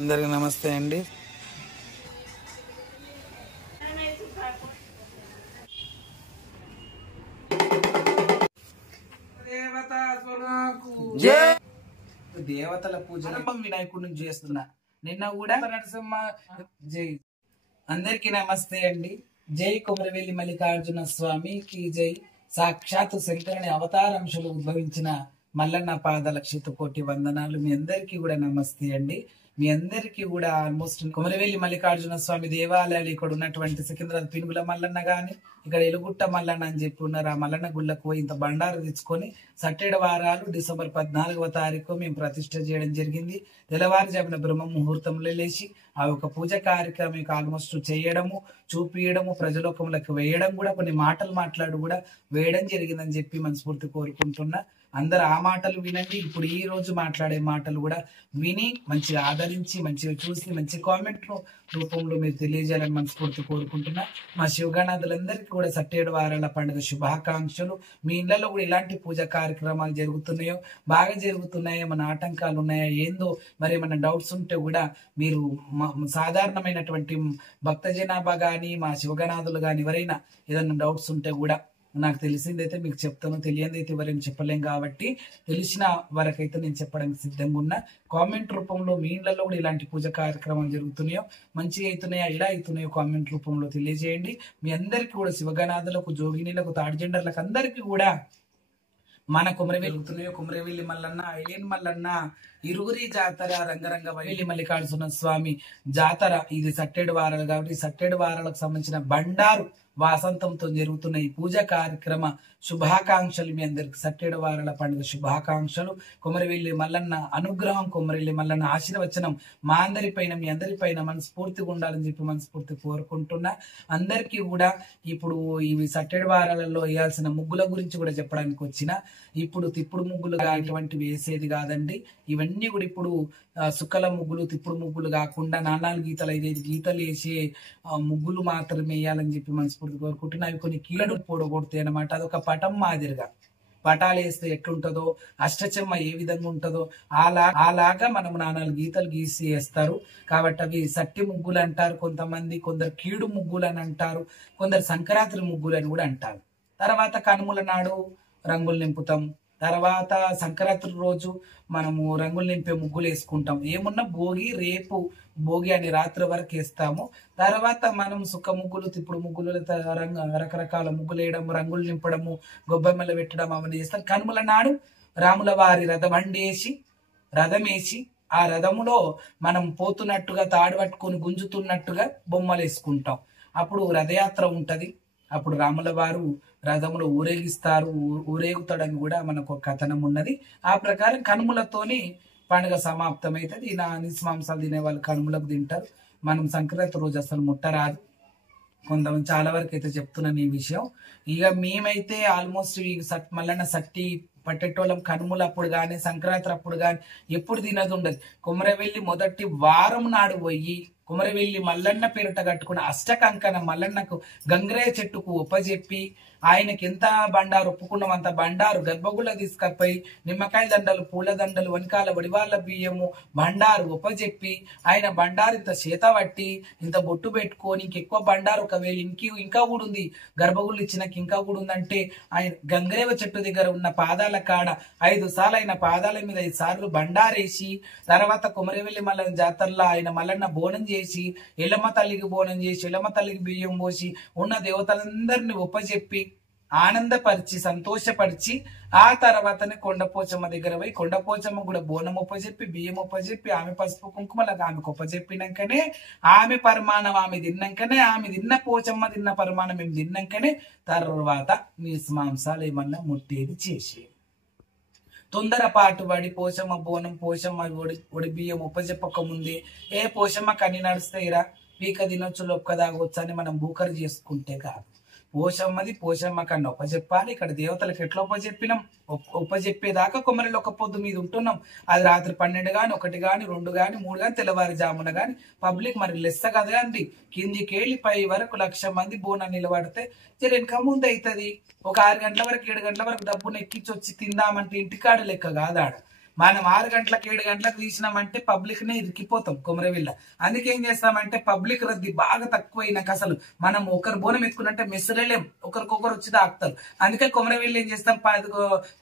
అందరికి నమస్తే అండి. దేవతల పూజ వినాయకుడిని చేస్తున్నా. నిన్న కూడా నరసింహ జై. అందరికి నమస్తే అండి. జై కొమరవెల్లి మల్లికార్జున స్వామికి జై. సాక్షాత్ శంకరుని అవతారాంశలు ఉద్భవించిన మల్లన్న పాదాల కోటి వందనాలు. మీ అందరికీ కూడా నమస్తే అండి. మీ అందరికీ కూడా ఆల్మోస్ట్ కొమరవెల్లి మల్లికార్జున స్వామి దేవాలయాలు ఇక్కడ ఉన్నటువంటి సికింద్రాబాద్ పినుగుల మల్లన్న గాని, ఇక్కడ ఎలుగుట్ట మల్లన్న అని చెప్పి ఉన్నారు. ఆ మల్లన్న గుళ్ళకు పోయి ఇంత బండారు తెచ్చుకొని సట్టేడు వారాలు డిసెంబర్ 14వ తారీఖు మేము ప్రతిష్ఠ చేయడం జరిగింది. తెల్లవారుజామున బ్రహ్మ ముహూర్తంలో లేచి ఆ ఒక పూజ కార్యక్రమం ఆల్మోస్ట్ చేయడము, చూపియడము, ప్రజలోకంలోకి వేయడం కూడా, కొన్ని మాటలు మాట్లాడు కూడా వేయడం జరిగిందని చెప్పి మనస్ఫూర్తి కోరుకుంటున్నా. అందరు ఆ మాటలు వినండి. ఇప్పుడు ఈ రోజు మాట్లాడే మాటలు కూడా విని మంచిగా ఆదరించి, మంచిగా చూసి, మంచి కామెంట్ రూపంలో మీరు తెలియజేయాలని మనస్ఫూర్తి కోరుకుంటున్నా. మా శివగణాదులందరికీ కూడా సట్టేడు వారాల పండుగ శుభాకాంక్షలు. మీ ఇళ్లలో కూడా ఇలాంటి పూజా కార్యక్రమాలు జరుగుతున్నాయో, బాగా జరుగుతున్నాయో, ఏమైనా ఆటంకాలు ఉన్నాయా, ఏందో మరి ఏమైనా డౌట్స్ ఉంటే కూడా మీరు సాధారణమైనటువంటి భక్త జనాభా కానీ, మా శివగణాదులు కానీ ఎవరైనా ఏదైనా డౌట్స్ ఉంటే కూడా నాకు తెలిసిందైతే మీకు చెప్తాను, తెలియదైతే ఎవరైనా చెప్పలేం కాబట్టి తెలిసిన వరకైతే నేను చెప్పడానికి సిద్ధంగా ఉన్నా. కామెంట్ రూపంలో మీ ఇళ్లలో కూడా ఇలాంటి పూజ కార్యక్రమాలు జరుగుతున్నాయో, మంచిగా అవుతున్నాయో, ఇలా అవుతున్నాయో కామెంట్ రూపంలో తెలియజేయండి. మీ అందరికీ కూడా శివగణాదులకు, జోగినీలకు, తాడిజెండర్లకు అందరికీ కూడా మన కుమరవెల్లి మల్లన్న, ఐలేని మల్లన్న ఇరువురి జాతర రంగరంగ వైలి మల్లికార్జున స్వామి జాతర. ఇది సట్టేడు వారాలు కాబట్టి సట్టేడు వారాలకు సంబంధించిన బండారు వాసంతంతో జరుగుతున్న ఈ పూజా కార్యక్రమ శుభాకాంక్షలు. మీ అందరికి సట్టేడు వారాల పండుగ శుభాకాంక్షలు. కొమరవెల్లి మల్లన్న అనుగ్రహం, కొమరవెల్లి మల్లన్న ఆశీర్వచనం మా అందరిపైన, మీ అందరిపైన మనస్ఫూర్తిగా ఉండాలని చెప్పి మనస్ఫూర్తి కోరుకుంటున్నా. అందరికీ కూడా ఇప్పుడు ఇవి సట్టేడు వారాలలో వేయాల్సిన ముగ్గుల గురించి కూడా చెప్పడానికి వచ్చిన. ఇప్పుడు తిప్పుడు ముగ్గులు ఇటువంటి వేసేది కాదండి. ఇవన్నీ కూడా ఇప్పుడు సుక్కల ముగ్గులు, తిప్పుడు ముగ్గులు కాకుండా 4 గీతలు, 5 గీతలు వేసే ముగ్గులు మాత్రమే వేయాలని చెప్పి మనస్ఫూర్తి కోరుకుంటున్నా. అవి కొన్ని కీలడు పొడగొడతాయి అన్నమాట. అదొక పటం మాదిరిగా పటాలు వేస్తే ఎట్లుంటదో, అష్టచెమ్మ ఏ విధంగా ఉంటుందో అలాగా మనం 4 గీతలు గీసి వేస్తారు. కాబట్టి అవి సట్టి ముగ్గులు అంటారు కొంతమంది, కొందరు కీడు ముగ్గులు అని అంటారు, కొందరు సంక్రాంతి ముగ్గులు అని కూడా అంటారు. తర్వాత కనుమల నాడు రంగులు నింపుతాం. తర్వాత సంక్రాంతి రోజు మనము రంగులు నింపే ముగ్గులు వేసుకుంటాం. ఏమున్నా భోగి, రేపు భోగి అని రాత్రి వరకు వేస్తాము. తర్వాత మనం సుక్క ముగ్గులు, తిప్పుడు ముగ్గులు, రకరకాల ముగ్గులు వేయడం, రంగులు నింపడము, గొబ్బెమ్మలు పెట్టడం అవన్నీ చేస్తాం. కనుమల నాడు రాముల వారి రథం వేసి ఆ రథములో మనం పోతున్నట్టుగా తాడు పట్టుకొని గుంజుతున్నట్టుగా బొమ్మలు వేసుకుంటాం. అప్పుడు రథయాత్ర ఉంటది. అప్పుడు రాముల వారు రథములో ఊరేగిస్తారు, ఊరేగుతాడని కూడా మనకు ఒక కథనం ఉన్నది. ఆ ప్రకారం కనుమలతోని పండుగ సమాప్తం అవుతుంది. ఈ నిస్మాంసాలు తినే వాళ్ళు కనుమలకు తింటారు. మనం సంక్రాంతి రోజు అసలు ముట్టరాదు. కొంతమంది చాలా వరకు అయితే చెప్తున్నాను ఈ విషయం. ఇక మేమైతే ఆల్మోస్ట్ మల్లన్న సట్టి పట్టేటోళ్ళం కనుమలు అప్పుడు కానీ, సంక్రాంతి అప్పుడు కానీ ఎప్పుడు తినది ఉండదు. కొమరవెల్లి మొదటి వారం నాడు పోయి కొమరవెల్లి మల్లన్న పేరుట కట్టుకున్న అష్టకంకణ మల్లన్నకు గంగరాయ చెట్టుకు ఉపజెప్పి, ఆయనకి ఎంత బండారు ఒప్పుకున్నాం అంత బండారు గర్భగుళ్ళ తీసుకపోయి నిమ్మకాయ దండలు, పూల దండలు, వెనకాల వడివాళ్ళ బియ్యము బండారు ఉపజెప్పి, ఆయన బండారు ఇంత చేత పట్టి ఇంత బొట్టు పెట్టుకొని, ఇంకెక్కువ బండారు ఒకవేళ ఇంకా కూడా ఉంది, గర్భగుళ్ళు ఇచ్చినాక ఇంకా కూడా ఉందంటే, ఆయన గంగరేవ చెట్టు దగ్గర ఉన్న పాదాల కాడ 5 సార్లు ఆయన పాదాల మీద 5 సార్లు బండారేసి, తర్వాత కొమరవెల్లి మల్లన్న జాతరలో ఆయన మల్లన్న బోనం చేసి, ఎల్లమ్మ తల్లికి బోనం చేసి, ఎల్లమ్మ తల్లికి బియ్యం పోసి, ఉన్న దేవతలందరినీ ఉపజెప్పి ఆనందపరిచి, సంతోషపరిచి, ఆ తర్వాతనే కొండపోచమ్మ దగ్గర పోయి కొండపోచమ్మ కూడా బోనం ఉపజెప్పి, బియ్యం ఉపజెప్పి, ఆమె పసుపు కుంకుమలకు ఆమెకు ఉపజెప్పినాకనే, ఆమె పరిమాణం ఆమె తిన్నాకనే, ఆమె తిన్న పోచమ్మ తిన్న పరిమాణం మేము తిన్నాకనే తర్వాత నిస్మాంసాలు ఏమన్నా ముట్టేది చేసి, తొందరపాటు పడి పోషమ్మ బోనం, పోషమ్మ ఒడి బియ్యం ఉపజెప్పక ముందే పోషమ్మ కన్ని నడుస్తాయిరా, పీక తినొచ్చు, లొక్క దాగొచ్చు అని మనం బూకరు చేసుకుంటే కాదు. పోషమ్మ కన్నా ఉపజెప్పాలి. ఇక్కడ దేవతలకు ఎట్లా ఉపజెప్పినాం, ఉపజెప్పేదాకా కొమ్మరిలో ఒక పొద్దు మీద ఉంటున్నాం. అది రాత్రి 12 గాని, 1 గాని, 2 గాని, 3 గాని, తెల్లవారుజామున గాని పబ్లిక్ మరి లెస్స కదా అండి. కిందికేళ్ళి పై వరకు 1,00,000 మంది బోనం నిలబడితే వెనక ముందు అవుతుంది. ఒక 6 గంటల వరకు 7 గంటల వరకు డబ్బును ఎక్కించి వచ్చి తిందామంటే ఇంటికాడ లెక్క కాదాడ. మనం 6 గంటలకు 7 గంటలకు తీసినామంటే పబ్లిక్ నే ఇరికిపోతాం కొమరవెల్లి. అందుకే ఏం చేస్తామంటే పబ్లిక్ రద్దీ బాగా తక్కువైనాక అసలు మనం ఒకరు బోనం ఎత్తుకున్నట్టే మెస్సులేం, ఒకరికొకరు వచ్చి తాకుతారు. అందుకే కొమరవెల్లి ఏం చేస్తాం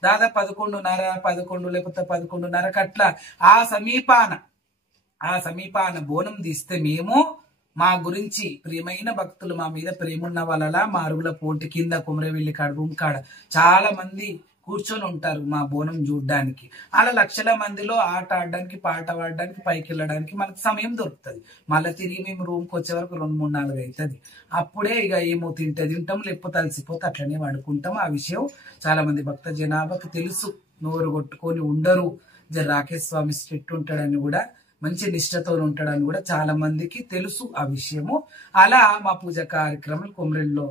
దాదాపు 11:30 11 లేకపోతే 11:30 అట్లా ఆ సమీపాన బోనం తీస్తే మేము మా గురించి ప్రియమైన భక్తులు మా మీద ప్రేమున్న వాళ్ళ మా అరుగుల పోటీ కింద కొమరవెల్లి కాడ రూమ్ కాడ చాలా మంది కూర్చొని ఉంటారు మా బోనం చూడడానికి. అలా లక్షల మందిలో ఆట ఆడడానికి పాట పాడడానికి పైకి వెళ్ళడానికి మనకు సమయం దొరుకుతుంది. మళ్ళీ తిరిగి మేము రూమ్కి వచ్చే వరకు 2 3 4 అవుతుంది. అప్పుడే ఇక ఏమో తింటాం లేకపోతే అలసిపోతే అట్లనే వండుకుంటాం. ఆ విషయం చాలా మంది భక్త జనాభాకి తెలుసు. నోరు కొట్టుకొని ఉండరు. రాకేష్ స్వామి స్ట్రిక్ట్ ఉంటాడని కూడా, మంచి నిష్ఠతో ఉంటాడని కూడా చాలా మందికి తెలుసు ఆ విషయము. అలా మా పూజ కార్యక్రమాలు కొమరెల్లిలో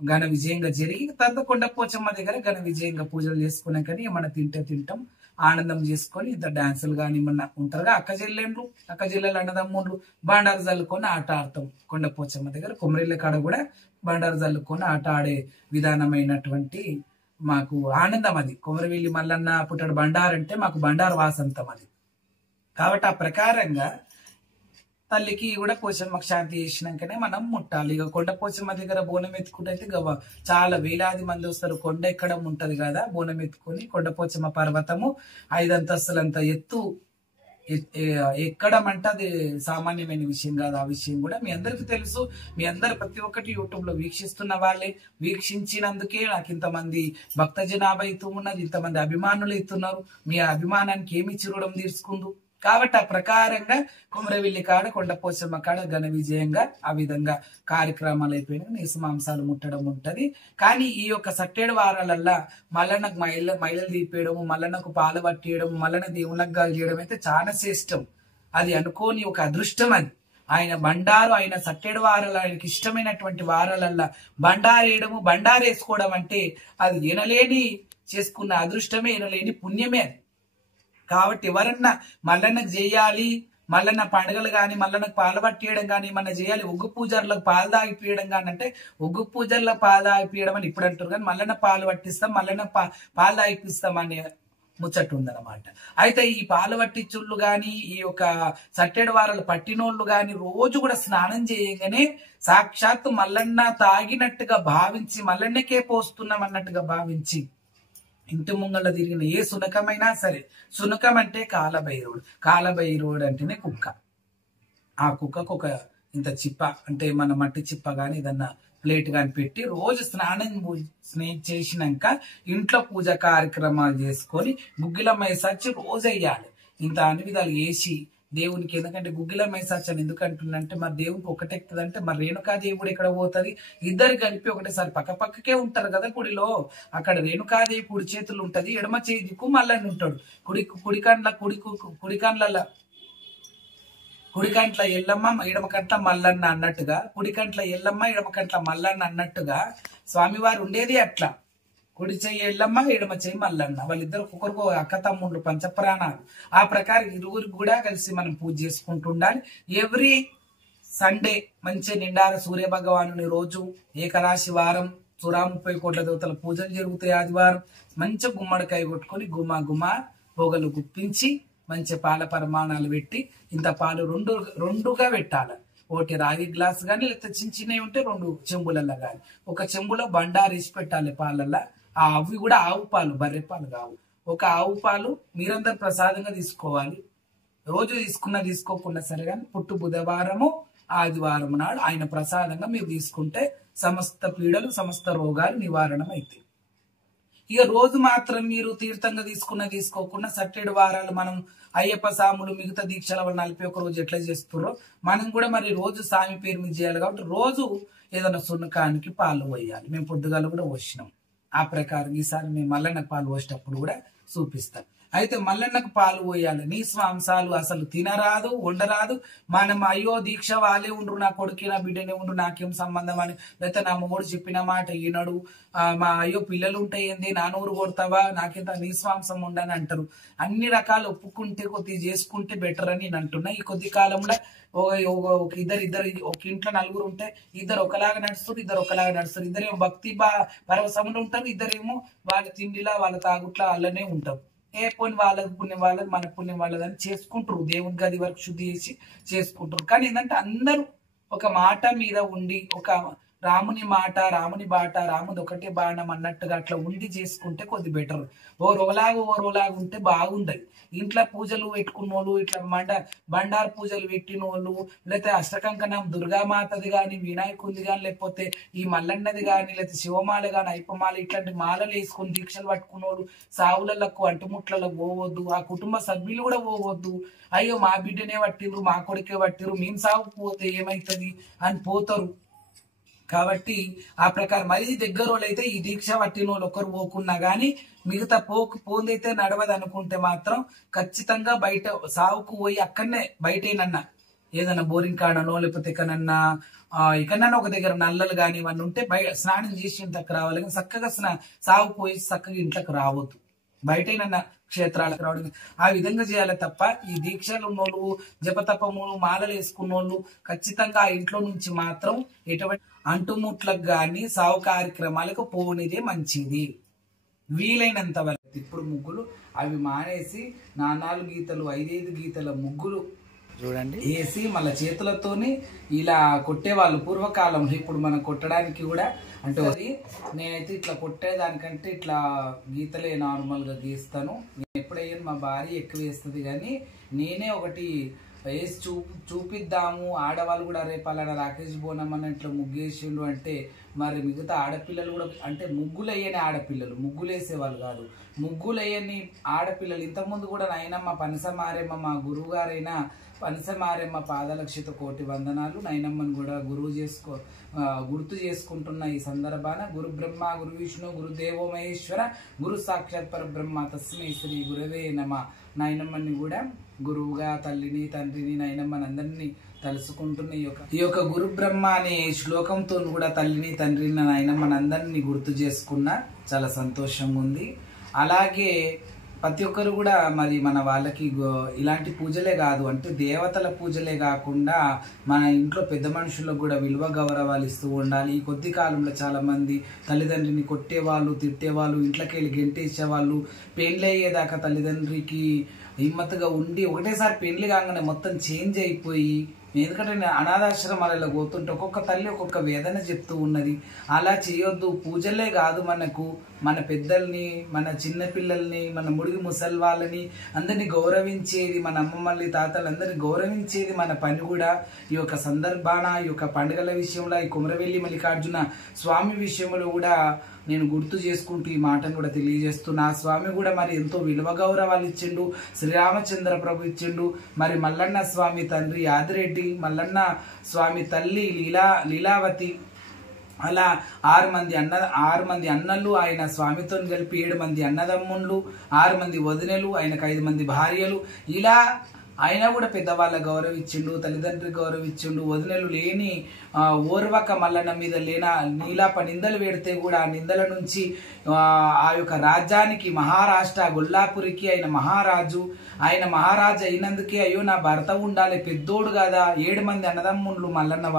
ఘన విజయంగా జరిగి తర్వాత కొండపోచమ్మ దగ్గర ఘన విజయంగా పూజలు చేసుకున్నాం. కానీ ఏమన్నా తింటాం ఆనందం చేసుకొని ఇద్దరు డాన్సులు కానీ ఏమన్నా ఉంటారుగా అక్క చెల్లెలు అన్నదమ్ముళ్ళు బండారు జల్లుకొని ఆట ఆడతాం. కొండపోచమ్మ దగ్గర కొమరెల్లి కాడ కూడా బండారు జల్లుకొని ఆట ఆడే విధానమైనటువంటి మాకు ఆనందం అది. కొమరవెల్లి మల్లన్న పుట్టాడు బండారు అంటే మాకు బండారు వాసంతం అది. కాబట్టి ఆ ప్రకారంగా తల్లికి కూడా పోచమ్మకు శాంతి చేసినాకనే మనం ముట్టాలి. ఇక కొండ పోచమ్మ దగ్గర బోనం ఎత్తుకుంటే చాలా వేలాది మంది వస్తారు. కొండ ఎక్కడం ఉంటది కదా, బోనం ఎత్తుకుని కొండ పోచమ్మ పర్వతము 5 అంతస్తులంత ఎత్తు ఎక్కడం అంటే అది సామాన్యమైన విషయం కాదు. ఆ విషయం కూడా మీ అందరికి తెలుసు. మీ అందరు ప్రతి ఒక్కటి యూట్యూబ్ లో వీక్షిస్తున్న వాళ్ళే. వీక్షించినందుకే నాకు ఇంతమంది భక్త జనాభా అవుతూ ఉన్నది, ఇంతమంది అభిమానులు అవుతున్నారు. మీ అభిమానానికి ఏమి చిరుడం తీర్చుకుందు. కాబట్టి ఆ ప్రకారంగా కొమరవెల్లి కాడ కొండపోచమ్మ కాడ ఘన విజయంగా ఆ విధంగా కార్యక్రమాలు అయిపోయినాయి. నీసు మాంసాలు ముట్టడం ఉంటది. కానీ ఈ యొక్క 7 వారాలల్లా మల్లన్నకు మైలలు తీపేయడము, మల్లన్నకు పాలు పట్టేయడము, మల్లన్న దేవుళ్ళకు గాలు చేయడం అయితే చాలా శ్రేష్టం. అది అనుకోని ఒక అదృష్టం. అది ఆయన బండారు, ఆయన 7 వారాలు ఆయనకి ఇష్టమైనటువంటి వారాలల్లా బండారేయడము, బండారేసుకోవడం అంటే అది ఎనలేని చేసుకున్న అదృష్టమే, ఎనలేని పుణ్యమే అది. కాబట్టి ఎవరన్నా మల్లన్నకు చేయాలి, మల్లన్న పండుగలు కానీ మల్లన్నకు పాలు పట్టియడం కానీ ఏమన్నా చేయాలి, ఒగ్గు పూజర్లకు పాలు తాగిపియడం కానీ అంటే ఒగ్గు పూజర్లకు పాలు తాగిపియడం అని ఇప్పుడు అంటారు. కానీ మల్లన్న పాలు పట్టిస్తాం, మల్లన్న పాలు తాగిపిస్తాం అనే ముచ్చట్టు ఉందన్నమాట. అయితే ఈ పాలు పట్టించుళ్ళు గాని ఈ యొక్క 7 వారాలు పట్టినోళ్ళు గాని రోజు కూడా స్నానం చేయగానే సాక్షాత్తు మల్లన్న తాగినట్టుగా భావించి, మల్లన్నకే పోస్తున్నాం అన్నట్టుగా భావించి ఇంటి ముంగళ్ళ తిరిగిన ఏ శునకమైనా సరే, శునకం అంటే కాలభైరవుడు అంటేనే కుక్క. ఆ కుక్కకు ఒక ఇంత చిప్ప అంటే మన మట్టి చిప్ప గాని ఏదన్నా ప్లేట్ గాని పెట్టి రోజు స్నానం చేసినాక ఇంట్లో పూజ కార్యక్రమాలు చేసుకొని గుగ్గిల మైసాచి రోజు వేయాలి. ఇంత అన్ని విధాలు వేసి దేవునికి, ఎందుకంటే గుగ్గిల మైసాచి అని ఎందుకు అంటుందంటే మరి దేవునికి ఒకటెక్కుతుంది అంటే మరి రేణుకాదేవి ఎక్కడ పోతుంది, ఇద్దరు కలిపి ఒకటేసారి పక్కకే ఉంటారు కదా గుడిలో. అక్కడ రేణుకాదేవి కుడి చేతులు ఉంటది, ఎడమ చేతికు మల్లన్న ఉంటాడు. కుడికంట్ల ఎల్లమ్మ ఎడమకంట్ల మల్లన్న అన్నట్టుగా, కుడికంట్ల ఎల్లమ్మ ఎడమకంట్ల మల్లన్న అన్నట్టుగా స్వామివారు ఉండేది అట్లా. కుడి చెయ్యి ఎల్లమ్మ, ఎడమ చెయ్యి మల్లన్న, వాళ్ళిద్దరు ఒకరికో అక్క తమ్ముళ్ళు పంచప్రాణాలు. ఆ ప్రకారం ఇరువురికి కూడా కలిసి మనం పూజ చేసుకుంటూ ఉండాలి. ఎవ్రీ సండే మంచి నిండార సూర్య భగవాను రోజు, ఏకరాశి వారం, 130 కోట్ల దేవతల పూజలు జరుగుతాయి. ఆదివారం మంచి గుమ్మడికాయ కొట్టుకొని గుమ పొగలు గుప్పించి మంచి పాల పరిమాణాలు పెట్టి, ఇంత పాలు రెండుగా పెట్టాలి. ఒకటి రాగి గ్లాస్ గాని లేకపోతే చిన్నవి ఉంటే 2 చెంబులల్లో గాని, ఒక చెంబులో బండారేసి పెట్టాలి పాలల్లో. అవి కూడా ఆవు పాలు, బర్రె పాలు కావు. ఒక ఆవు పాలు మీరందరూ ప్రసాదంగా తీసుకోవాలి. రోజు తీసుకోకుండా సరే కానీ పుట్టు బుధవారము ఆదివారం నాడు ఆయన ప్రసాదంగా మీరు తీసుకుంటే సమస్త పీడలు సమస్త రోగాలు నివారణ అవుతాయి. ఇక రోజు మాత్రం మీరు తీర్థంగా తీసుకోకుండా 7 వారాలు మనం అయ్యప్ప సాములు మిగతా దీక్షల 41 రోజు ఎట్లా చేస్తున్నారో మనం కూడా మరి రోజు స్వామి పేరు మీద చేయాలి. కాబట్టి రోజు ఏదైనా సున్నకానికి పాలు పోయాలి. మేము పొద్దుగాలు కూడా పోసినాం. ఆ ప్రకారం ఈసారి మేము మల్లన్నకు పాలు పోసేటప్పుడు కూడా చూపిస్తాం. అయితే మల్లన్నకు పాలు పోయాలి. నీసు మాంసాలు అసలు తినరాదు, ఉండరాదు. మనం అయ్యో దీక్ష వాళ్ళే ఉండ్రు, నా కొడుకు నా బిడ్డనే ఉండ్రు, నాకేం సంబంధం అని, లేకపోతే నా మొగుడు చెప్పిన మాట ఈనడు, మా అయ్యో పిల్లలు ఉంటాయి ఏంది, నా నూరు కొడతావా, నాకెంత నీసు మాంసం ఉండని అంటారు. అన్ని రకాలు ఒప్పుకుంటే కొద్దిగా చేసుకుంటే బెటర్ అని నేను అంటున్నా. ఈ కొద్ది కాలంలో ఇద్దరు ఒక ఇంట్లో 4 ఉంటే ఇద్దరు ఒకలాగా నడుస్తారు, ఇద్దరేమో భక్తి పరవశంలో ఉంటారు, ఇద్దరేమో వాళ్ళ తిండిలా వాళ్ళ తాగుట్లా అల్లనే ఉంటారు. ఏ పోని వాళ్ళకి పుణ్యం వాళ్ళకి మన పుణ్యం వాళ్ళదని చేసుకుంటారు, దేవుని గది వరకు శుద్ధి చేసి చేసుకుంటారు. కానీ ఏంటంటే అందరూ ఒక మాట మీద ఉండి, ఒక రాముని మాట రాముని బాట రాముది ఒకటే బాణం అన్నట్టుగా అట్లా ఉండి చేసుకుంటే కొద్ది బెటర్. ఓరోలాగా ఉంటే బాగుండదు. ఇంట్లో పూజలు పెట్టుకున్నోళ్ళు, ఇట్లా బండారు పూజలు పెట్టినోళ్ళు, లేకపోతే అష్టకంకణం దుర్గామాతది కానీ వినాయకుడిది కానీ లేకపోతే ఈ మల్లన్నది కానీ లేకపోతే శివమాల కానీ అయ్యప్పమాల ఇట్లాంటి మాలలు వేసుకొని దీక్షలు పట్టుకున్నోళ్ళు సావులకు అంటుముట్లలో పోవద్దు. ఆ కుటుంబ సభ్యులు కూడా పోవద్దు. అయ్యో మా బిడ్డనే పట్టిరు, మా కొడుకే పట్టిరు, మేము సాగుకు పోతే ఏమైతుంది అని పోతారు. కాబట్టి ఆ ప్రకారం మరీ దగ్గర వాళ్ళైతే ఈ దీక్ష పట్టిన వాళ్ళు ఒకరు పోకున్నా గానీ మిగతా పోందైతే నడవదు అనుకుంటే మాత్రం ఖచ్చితంగా బయట సావుకు పోయి అక్కడనే బయటేనన్నా ఏదన్నా బోరింగ్ కాడనో లేకపోతే ఎక్కడన్నా ఒక దగ్గర నల్లలు కానీ ఇవన్నీ ఉంటే స్నానం చేసి ఇంట్లోకి రావాలి. కానీ చక్కగా సావుకు పోయి చక్కగా ఇంట్లోకి రావద్దు, బయటేనన్నా క్షేత్రాలకు రావడం ఆ విధంగా చేయాలి తప్ప ఈ దీక్షలు ఉన్నోళ్ళు జపతపములు మాలలు వేసుకున్నోళ్ళు ఖచ్చితంగా ఆ ఇంట్లో నుంచి మాత్రం ఎటువంటి అంటుముట్లకు గాని సావు కార్యక్రమాలకు పోనిదే మంచిది. వీలైనంత వరకు ఇప్పుడు ముగ్గులు అవి మానేసి 4 గీతలు 5 గీతల ముగ్గులు చూడండి వేసి మళ్ళీ చేతులతోని ఇలా కొట్టేవాళ్ళు పూర్వకాలంలో. ఇప్పుడు మనం కొట్టడానికి కూడా అంటే నేనైతే ఇట్లా కొట్టేదానికంటే ఇట్లా గీతలే నార్మల్ గా గీస్తాను. నేను ఎప్పుడయ్యాను మా భార్య ఎక్కువ వేస్తుంది, కానీ నేనే ఒకటి వేసి చూపిద్దాము. ఆడవాళ్ళు కూడా రేపు అలా రాకేష్ బోనం అని ఇట్లా ముగ్గేసిండు అంటే మరి మిగతా ఆడపిల్లలు కూడా అంటే ముగ్గులు వేయని ఆడపిల్లలు, ముగ్గులు వేసేవాళ్ళు కాదు, ముగ్గులు వేయని ఆడపిల్లలు. ఇంతకుముందు కూడా నైనమ్మ పనసమారేమ్మ మా గురువు గారైనా పనసమారేమ్మ పాదలక్షిత కోటి వందనాలు. నైనమ్మని కూడా గుర్తు చేసుకుంటున్న ఈ సందర్భాన గురు బ్రహ్మ గురు విష్ణు గురుదేవో మహేశ్వర గురు సాక్షాత్ పరబ్రహ్మ తస్మై శ్రీ గురవే నమ. నైనమ్మని కూడా గురువుగా తల్లిని తండ్రిని నైనమ్మని అందరినీ తలుసుకుంటున్న ఈ యొక్క గురు బ్రహ్మ అనే శ్లోకంతో కూడా తల్లిని తండ్రిని నైనమ్మని అందరినీ గుర్తు చేసుకున్న చాలా సంతోషంగా ఉంది. అలాగే ప్రతి ఒక్కరు కూడా మరి మన వాళ్ళకి ఇలాంటి పూజలే కాదు అంటే దేవతల పూజలే కాకుండా మన ఇంట్లో పెద్ద మనుషులకు కూడా విలువ గౌరవాలు ఇస్తూ ఉండాలి. ఈ కొద్ది కాలంలో చాలా మంది తల్లిదండ్రిని కొట్టేవాళ్ళు, తిట్టేవాళ్ళు, ఇంట్లోకి వెళ్ళి గెంటేసేవాళ్ళు, పెండ్లి అయ్యేదాకా తల్లిదండ్రికి హిమ్మత్తుగా ఉండి ఒకటేసారి పెండ్లి కాగానే మొత్తం చేంజ్ అయిపోయి, ఎందుకంటే నేను అనాథాశ్రమాలలో పోతుంటే ఒక్కొక్క తల్లి ఒక్కొక్క వేదన చెప్తూ ఉన్నది. అలా చేయొద్దు. పూజలే కాదు మనకు మన పెద్దల్ని, మన చిన్న పిల్లల్ని, మన ముడిగి ముసలి వాళ్ళని అందరినీ గౌరవించేది, మన అమ్మమ్మల్ని తాతలందరినీ గౌరవించేది మన పని కూడా. ఈ యొక్క సందర్భాన ఈ యొక్క పండుగల విషయంలో ఈ కుమరవెల్లి మల్లికార్జున స్వామి విషయంలో కూడా నేను గుర్తు చేసుకుంటూ ఈ మాటను కూడా తెలియజేస్తున్నా. ఆ స్వామి కూడా మరి ఎంతో విలువ గౌరవాలు ఇచ్చిండు. శ్రీరామచంద్ర ప్రభు ఇచ్చిండు. మరి మల్లన్న స్వామి తండ్రి యాదిరెడ్డి, మల్లన్న స్వామి తల్లి లీలావతి, అలా 6 మంది అన్నలు ఆయన స్వామితో కలిపి 7 మంది అన్నదమ్ముళ్ళు, 6 మంది వదినలు, ఆయనకు 5 మంది భార్యలు. ఇలా ఆయన కూడా పెద్దవాళ్ళ గౌరవించిండు, తల్లిదండ్రులు గౌరవించిండు. వదినలు లేని ఓర్వక మల్లన్న మీద నీలాప నిందలు పెడితే కూడా ఆ నిందల నుంచి ఆ యొక్క రాజ్యానికి మహారాష్ట్ర గొల్లాపురికి ఆయన మహారాజు అయినందుకే అయ్యో నా భర్త ఉండాలి, పెద్దోడు కదా. 7 మంది అన్నదమ్ముళ్ళు మల్లన్న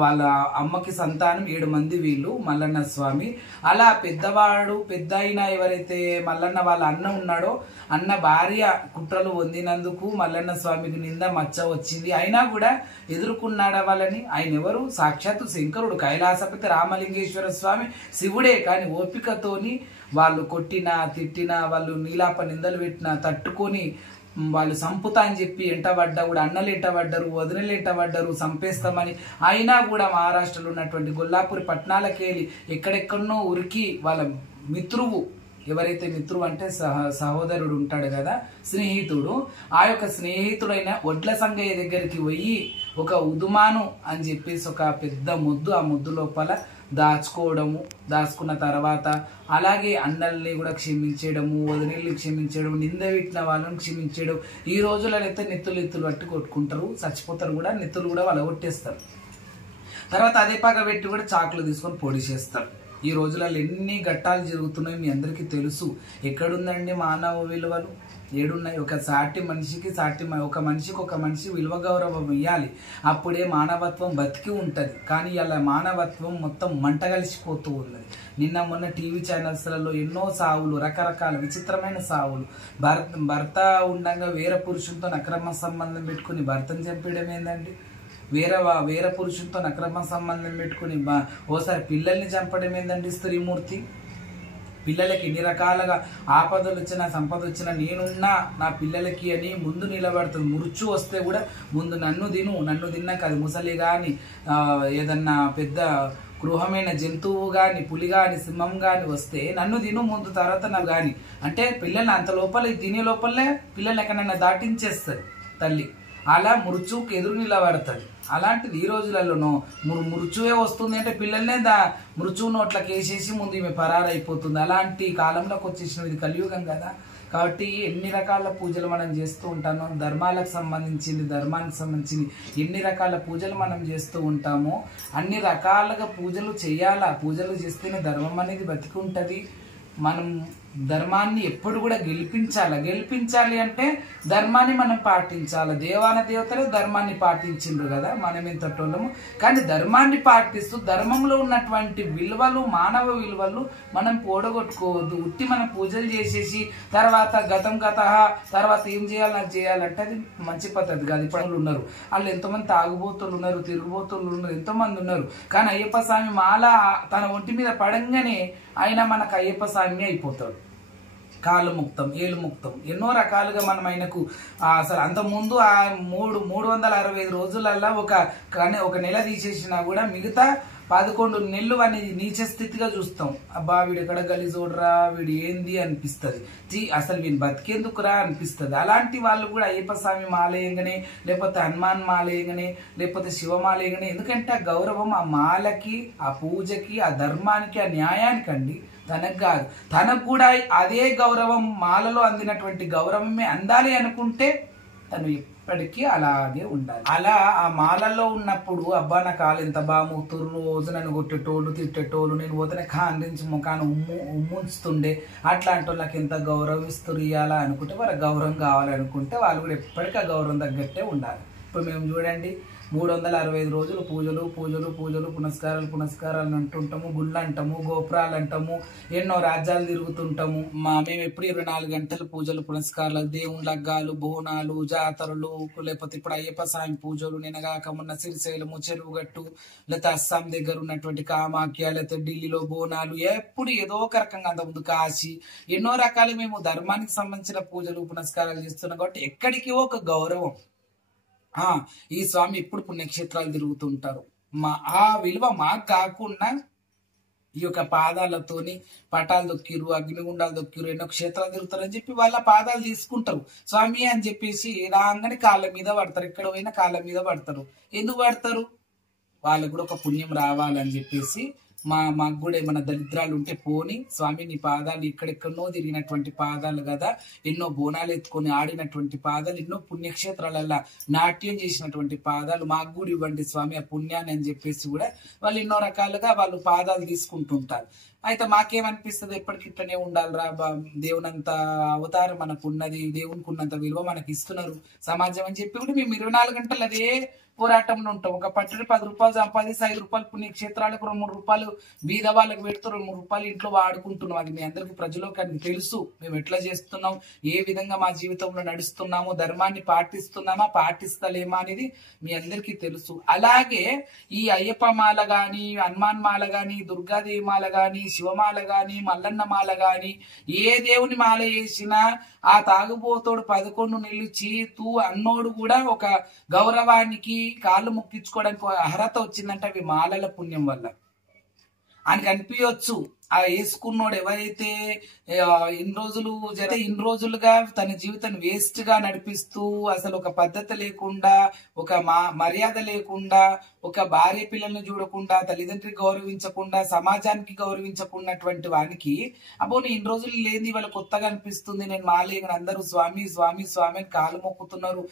వాళ్ళ అమ్మకి సంతానం 7 మంది వీళ్ళు మల్లన్న స్వామి. అలా పెద్ద అయినా ఎవరైతే మల్లన్న వాళ్ళ అన్న ఉన్నాడో అన్న భార్య కుట్రలు పొందినందుకు మల్లన్న స్వామికి నింద మచ్చ వచ్చింది. అయినా కూడా ఎదుర్కొన్నాడా వాళ్ళని. ఆయన ఎవరు? సాక్షాత్తు శంకరుడు, కైలాసపతి రామలింగేశ్వర స్వామి, శివుడే. కానీ ఓపికతోని వాళ్ళు కొట్టినా తిట్టినా, వాళ్ళు నీలాప నిందలు పెట్టినా తట్టుకొని వాళ్ళు సంపుతా అని చెప్పి ఎంటబడ్డా కూడా అన్నలు ఎంటబడ్డారు, వదినలు ఎంటబడ్డారు, సంపేస్తామని. అయినా కూడా మహారాష్ట్రలో ఉన్నటువంటి గొల్లాపూరి పట్టణాలకెళ్ళి ఎక్కడెక్కడనో ఉరికి వాళ్ళ మిత్రువు, ఎవరైతే మిత్రువు అంటే సహోదరుడు ఉంటాడు కదా, స్నేహితుడు, ఆ యొక్క స్నేహితుడైన వడ్ల సంగయ్య దగ్గరికి పోయి ఒక ఉదుమాను అని చెప్పేసి ఒక పెద్ద ముద్దు, ఆ ముద్దు లోపల దాచుకున్న తర్వాత అలాగే అన్నల్ని కూడా క్షమించడము, వదినల్ని క్షమించడం, నింద పెట్టిన వాళ్ళని క్షమించడం. ఈ రోజులలో అయితే నెత్తులు పట్టి కొట్టుకుంటారు, చచ్చిపోతారు కూడా, నెత్తులు కూడా వాళ్ళ కొట్టేస్తారు. తర్వాత అదే పగ పెట్టి కూడా చాకులు తీసుకొని పొడి చేస్తారు. ఈ రోజులలో ఎన్ని ఘట్టాలు జరుగుతున్నాయో మీ అందరికీ తెలుసు. ఎక్కడుందండి మానవ విలువలు? ఏడున్నాయి? ఒక సాటి మనిషికి ఒక మనిషి విలువ గౌరవం ఇవ్వాలి. అప్పుడే మానవత్వం బతికి ఉంటది. కానీ అలా మానవత్వం మొత్తం మంట కలిసిపోతూ ఉన్నది. నిన్న మొన్న టీవీ ఛానల్స్లలో ఎన్నో సావులు, రకరకాల విచిత్రమైన సావులు. భర్త ఉండగా వేరే పురుషులతో అక్రమ సంబంధం పెట్టుకుని భర్తను చంపేయడం ఏందండి? వేరే పురుషులతో అక్రమ సంబంధం పెట్టుకుని ఓసారి పిల్లల్ని చంపడం ఏందండి? స్త్రీమూర్తి పిల్లలకి ఎన్ని రకాలుగా ఆపదలు వచ్చినా సంపద వచ్చినా నేనున్నా నా పిల్లలకి అని ముందు నిలబడుతుంది. మురుచు వస్తే కూడా ముందు నన్ను తిన్నాక అది ముసలి కానీ ఏదన్నా పెద్ద గృహమైన జంతువు కానీ పులి కానీ సింహం కానీ వస్తే నన్ను తిను ముందు, తర్వాత నాకు కానీ అంటే పిల్లల్ని అంత లోపల తినే లోపలే పిల్లల్ని ఎక్కడైనా దాటించేస్తుంది తల్లి. అలా మృత్యువుకి ఎదురు నిలబడతాడు. అలాంటిది ఈ రోజులలోనో మృత్యువే వస్తుంది అంటే పిల్లల్నే మృత్యువు నోట్లకి వేసేసి ముందు ఈమె పరారైపోతుంది. అలాంటి కాలంలోకి వచ్చేసిన ఇది కలియుగం కదా. కాబట్టి ఎన్ని రకాల పూజలు మనం చేస్తూ ఉంటామో, ధర్మానికి సంబంధించింది ఎన్ని రకాల పూజలు మనం చేస్తూ ఉంటామో అన్ని రకాలుగా పూజలు చేయాలా. పూజలు చేస్తేనే ధర్మం అనేది బతికి ఉంటుంది. మనం ధర్మాన్ని ఎప్పుడు కూడా గెలిపించాలి అంటే ధర్మాన్ని మనం పాటించాలి. దేవతలే ధర్మాన్ని పాటించిండ్రు కదా, మనం ఎంతటోళ్ళము. కానీ ధర్మాన్ని పాటిస్తూ ధర్మంలో ఉన్నటువంటి విలువలు, మానవ విలువలు మనం పోడగొట్టుకోవద్దు. ఉట్టి మనం పూజలు చేసేసి తర్వాత తర్వాత ఏం చేయాలంటే అది మంచి పద్ధతి కాదు. ఇప్పుడు ఉన్నారు వాళ్ళు ఎంతోమంది తాగుబోతులు ఉన్నారు, తిరుగుబోతులు ఉన్నారు, ఎంతో మంది ఉన్నారు. కానీ అయ్యప్ప స్వామి మాల తన ఒంటి మీద పడంగానే ఆయన మనకు అయ్యప్ప స్వామి అయిపోతాడు. కాలు ముక్తం, ఏలు ముక్తం, ఎన్నో రకాలుగా మనం ఆయనకు అసలు అంతకుముందు ఆ 365 రోజులల్లా ఒక నెల తీసేసినా కూడా మిగతా 11 నెలలు అనేది నీచ స్థితిగా చూస్తాం. అబ్బా వీడు ఎక్కడ గలీజోడ్రా, వీడు ఏంది అనిపిస్తుంది, అసలు వీడు బతికేందుకురా అనిపిస్తుంది. అలాంటి వాళ్ళు కూడా అయ్యప్ప స్వామి మాలేయంగానే, లేకపోతే హనుమాన్ మాలేయంగానే, లేకపోతే శివమాలేయంగానే, ఎందుకంటే ఆ గౌరవం ఆ మాలకి, ఆ పూజకి, ఆ ధర్మానికి, ఆ న్యాయానికి అండి, తనకు కాదు. తనకు కూడా అదే గౌరవం, మాలలో అందినటువంటి గౌరవమే అందాలి అనుకుంటే తను ఎప్పటికీ అలాగే ఉండాలి. అలా ఆ మాలలో ఉన్నప్పుడు అబ్బా నా కాలు ఎంత బాగా మూతురు, రోజు నన్ను కొట్టేటోళ్ళు, తిట్టేటోళ్ళు, నేను పోతేనే ఖండించి ముఖాన్ని ఉమ్ముంచుతుండే, అట్లాంటి వాళ్ళకి ఎంత గౌరవిస్తురు ఇవ్వాలా అనుకుంటే, వాళ్ళకి గౌరవం కావాలనుకుంటే వాళ్ళు కూడా ఎప్పటికీ ఆ గౌరవం తగ్గట్టే ఉండాలి. ఇప్పుడు మేము చూడండి 365 రోజులు పూజలు పునస్కారాలు అంటుంటాము, గుళ్ళు అంటాము, గోపురాలు అంటాము, ఎన్నో రాజ్యాలు తిరుగుతుంటాము. మేము ఎప్పుడు 24 గంటలు పూజలు పునస్కారాలు, దేవుని లగ్గాలు, బోనాలు, జాతరలు, లేకపోతే ఇప్పుడు అయ్యప్ప స్వామి పూజలు, నిన్నగాక మొన్న శ్రీశైలము, చెరువుగట్టు, లేకపోతే అస్సాం దగ్గర ఉన్నటువంటి కామాఖ్య, లేకపోతే ఢిల్లీలో బోనాలు, ఎప్పుడు ఏదో ఒక రకంగా అంతకుముందు కాశీ, ఎన్నో రకాలు మేము ధర్మానికి సంబంధించిన పూజలు పునస్కారాలు చేస్తున్నాం. కాబట్టి ఎక్కడికి ఒక గౌరవం. ఈ స్వామి ఎప్పుడు పుణ్యక్షేత్రాలు తిరుగుతుంటారు. ఆ విలువ మాకు కాకుండా ఈ యొక్క పాదాలతోని పటాలు దొక్కిరు, అగ్నిగుండాలు దొక్కిరు, ఎన్నో క్షేత్రాలు తిరుగుతారు అని చెప్పి వాళ్ళ పాదాలు తీసుకుంటారు. స్వామి అని చెప్పేసి రాగానే కాళ్ళ మీద పడతారు. ఎక్కడ పోయినా కాళ్ళ మీద పడతారు. ఎందుకు పడతారు? వాళ్ళకు కూడా ఒక పుణ్యం రావాలని చెప్పేసి. మాకు కూడా ఏమైనా దరిద్రాలు ఉంటే పోని స్వామి, నీ పాదాలు ఎక్కడెక్కడో తిరిగినటువంటి పాదాలు కదా, ఎన్నో బోనాలు ఎత్తుకొని ఆడినటువంటి పాదాలు, ఎన్నో పుణ్యక్షేత్రాలల్లా నాట్యం చేసినటువంటి పాదాలు మాకు కూడా ఇవ్వండి స్వామి ఆ పుణ్యాన్ని అని చెప్పేసి కూడా వాళ్ళు ఎన్నో రకాలుగా వాళ్ళు పాదాలు తీసుకుంటుంటారు. అయితే మాకేమనిపిస్తుంది, ఎప్పటికి ఇట్లనే ఉండాలిరా, దేవునంత అవతారం మనకు ఉన్నది, దేవునికి ఉన్నంత విలువ మనకి ఇస్తున్నారు సమాజం అని చెప్పి కూడా మేము 24 గంటలు అదే పోరాటంలో ఉంటాం. ఒక పట్టుని 10 రూపాయలు సంపాదిస్తే 5 రూపాయలు పుణ్యక్షేత్రాలకు, 2-3 రూపాయలు బీద వాళ్ళకి పెడుతూ 2-3 రూపాయలు ఇంట్లో వాడుకుంటున్నాం. అది మీ అందరికి ప్రజలకు అది తెలుసు. మేము ఎట్లా చేస్తున్నాం, ఏ విధంగా మా జీవితంలో నడుస్తున్నామో, ధర్మాన్ని పాటిస్తున్నామా పాటిస్తలేమా అనేది మీ అందరికీ తెలుసు. అలాగే ఈ అయ్యప్ప మాల గాని, హనుమాన్ మాల గాని, దుర్గాదేవి మాల గాని, శివమాల గాని, మల్లన్న మాల గాని, ఏ దేవుని మాల వేసినా ఆ తాగుబోతోడు 11 నెలలు చీతూ అన్నోడు కూడా ఒక గౌరవానికి కాళ్ళు మొక్కించుకోవడానికి అర్హత వచ్చిందంటే అవి మాలల పుణ్యం వల్ల. ఆయనకి అనిపించవచ్చు ఆ వేసుకున్నోడు ఎవరైతే ఇన్ని రోజులుగా తన జీవితాన్ని వేస్ట్ గా నడిపిస్తూ, అసలు ఒక పద్ధతి లేకుండా, ఒక మర్యాద లేకుండా, ఒక భార్య పిల్లల్ని చూడకుండా, తల్లిదండ్రులకు గౌరవించకుండా, సమాజానికి గౌరవించకున్నటువంటి వానికి అబ్బో నేను ఇన్ని రోజులు లేని వాళ్ళ కొత్తగా అనిపిస్తుంది, నేను మాలేగని అందరూ స్వామి స్వామి స్వామి అని కాలు మొక్కుతున్నారు,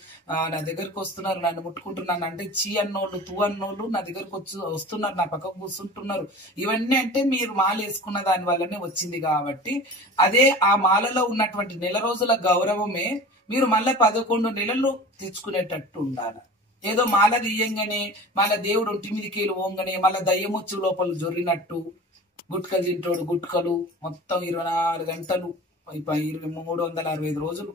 నా దగ్గరకు వస్తున్నారు, నన్ను ముట్టుకుంటున్నాను అంటే చీ అన్నోళ్ళు, తూ అన్నోళ్ళు నా దగ్గరకు వస్తున్నారు, నా పక్కకు కూర్చుంటున్నారు. ఇవన్నీ అంటే మీరు మాలేసుకున్నారు చేసుకున్న దాని వల్లనే వచ్చింది కాబట్టి అదే ఆ మాలలో ఉన్నటువంటి నెల రోజుల గౌరవమే మీరు మళ్ళీ 11 నెలలు తెచ్చుకునేటట్టు ఉండాలి. ఏదో మాల తీయంగానే మళ్ళా దేవుడు ఒంటి మీదకి ఓంగనే మళ్ళా దయ్యమొచ్చు లోపల జొర్రినట్టు గుట్కలు తింటోడు గుట్కలు మొత్తం 24 గంటలు 365 రోజులు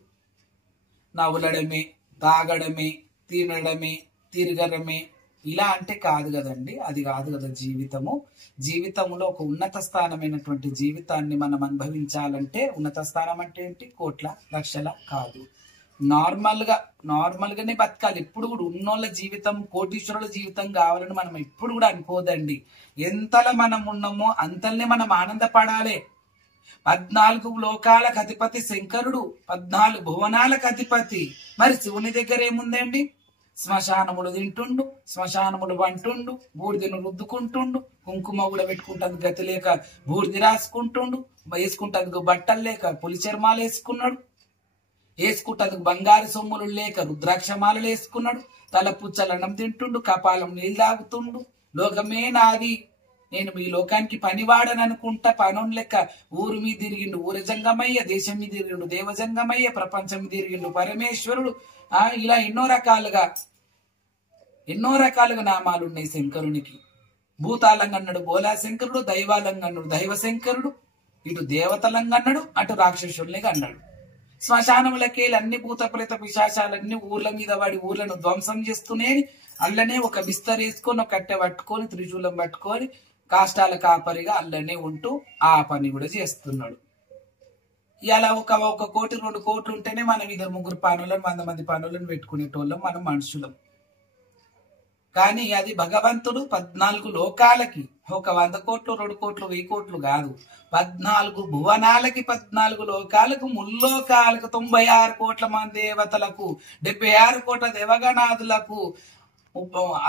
నవ్వులడమే, తాగడమే, తినడమే, తిరగడమే ఇలా అంటే కాదు కదండి. అది కాదు కదా జీవితము. జీవితంలో ఒక ఉన్నత స్థానమైనటువంటి జీవితాన్ని మనం అనుభవించాలంటే ఉన్నత స్థానం అంటే ఏంటి? కోట్ల లక్షల కాదు, నార్మల్ గానే బతకాలి. ఎప్పుడు కూడా ఉన్నోళ్ళ జీవితం కోటీశ్వరుల జీవితం కావాలని మనం ఎప్పుడు కూడా అనుకోదండి. ఎంతలా మనం ఉన్నామో అంతల్నే మనం ఆనందపడాలి. 14 లోకాలకు అధిపతి శంకరుడు, 14 భువనాలకు అధిపతి. మరి శివుని దగ్గర ఏముందండి? శ్మశానములు తింటుండు, శ్మశానములు వంటుండు, బూడిదను రుద్దుకుంటుండు, కుంకుమ కూడా పెట్టుకుంటాను గతి లేక బూడిది రాసుకుంటుండు, వేసుకుంటాను బట్టలు లేక పులి చర్మాలు వేసుకున్నాడు, వేసుకుంటాను బంగారు సొమ్ములు లేక రుద్రాక్షమాలలు వేసుకున్నాడు, తల పుచ్చలన్నం తింటుండు, కపాలం నీళ్ళు తాగుతుండు. లోకమే నాది, నేను ఈ లోకానికి పనివాడని అనుకుంటా పనుని లెక్క ఊరు మీద తిరిగిండు ఊరజంగమయ్య, దేశం మీద తిరిగిండు దేవజంగమయ్య, ప్రపంచం మీద తిరిగిండు పరమేశ్వరుడు. ఇలా ఎన్నో రకాలుగా నామాలు ఉన్నాయి శంకరునికి. భూతాలంగన్నాడు బోలా శంకరుడు, దైవాలంగన్నాడు దైవ శంకరుడు, ఇటు దేవతలంగన్నాడు అటు రాక్షసుల్ని అన్నాడు. శ్మశానములకేళ్ళు అన్ని భూత ప్రేత పిశాచాలన్నీ ఊర్ల మీద వాడి ఊర్లను ధ్వంసం చేస్తూనే అల్లనే ఒక బిస్తర్ వేసుకొని ఒక కట్టె పట్టుకొని త్రిశూలం పట్టుకొని కాష్టాల కాపరిగా అల్లనే ఉంటూ ఆ పని కూడా చేస్తున్నాడు. ఇలా ఒక కోటి 2 కోట్లు ఉంటేనే మనం 2-3 పనులను 100 మంది పనులను పెట్టుకునేటోళ్ళం మనం మనుషులం. కానీ అది భగవంతుడు 14 లోకాలకి, ఒక 100 కోట్లు 2 కోట్లు 1000 కోట్లు కాదు, 14 భువనాలకి 14 లోకాలకు, ముల్లోకాలకు 96 కోట్ల మంది దేవతలకు, 76 కోట్ల దేవగణాదులకు,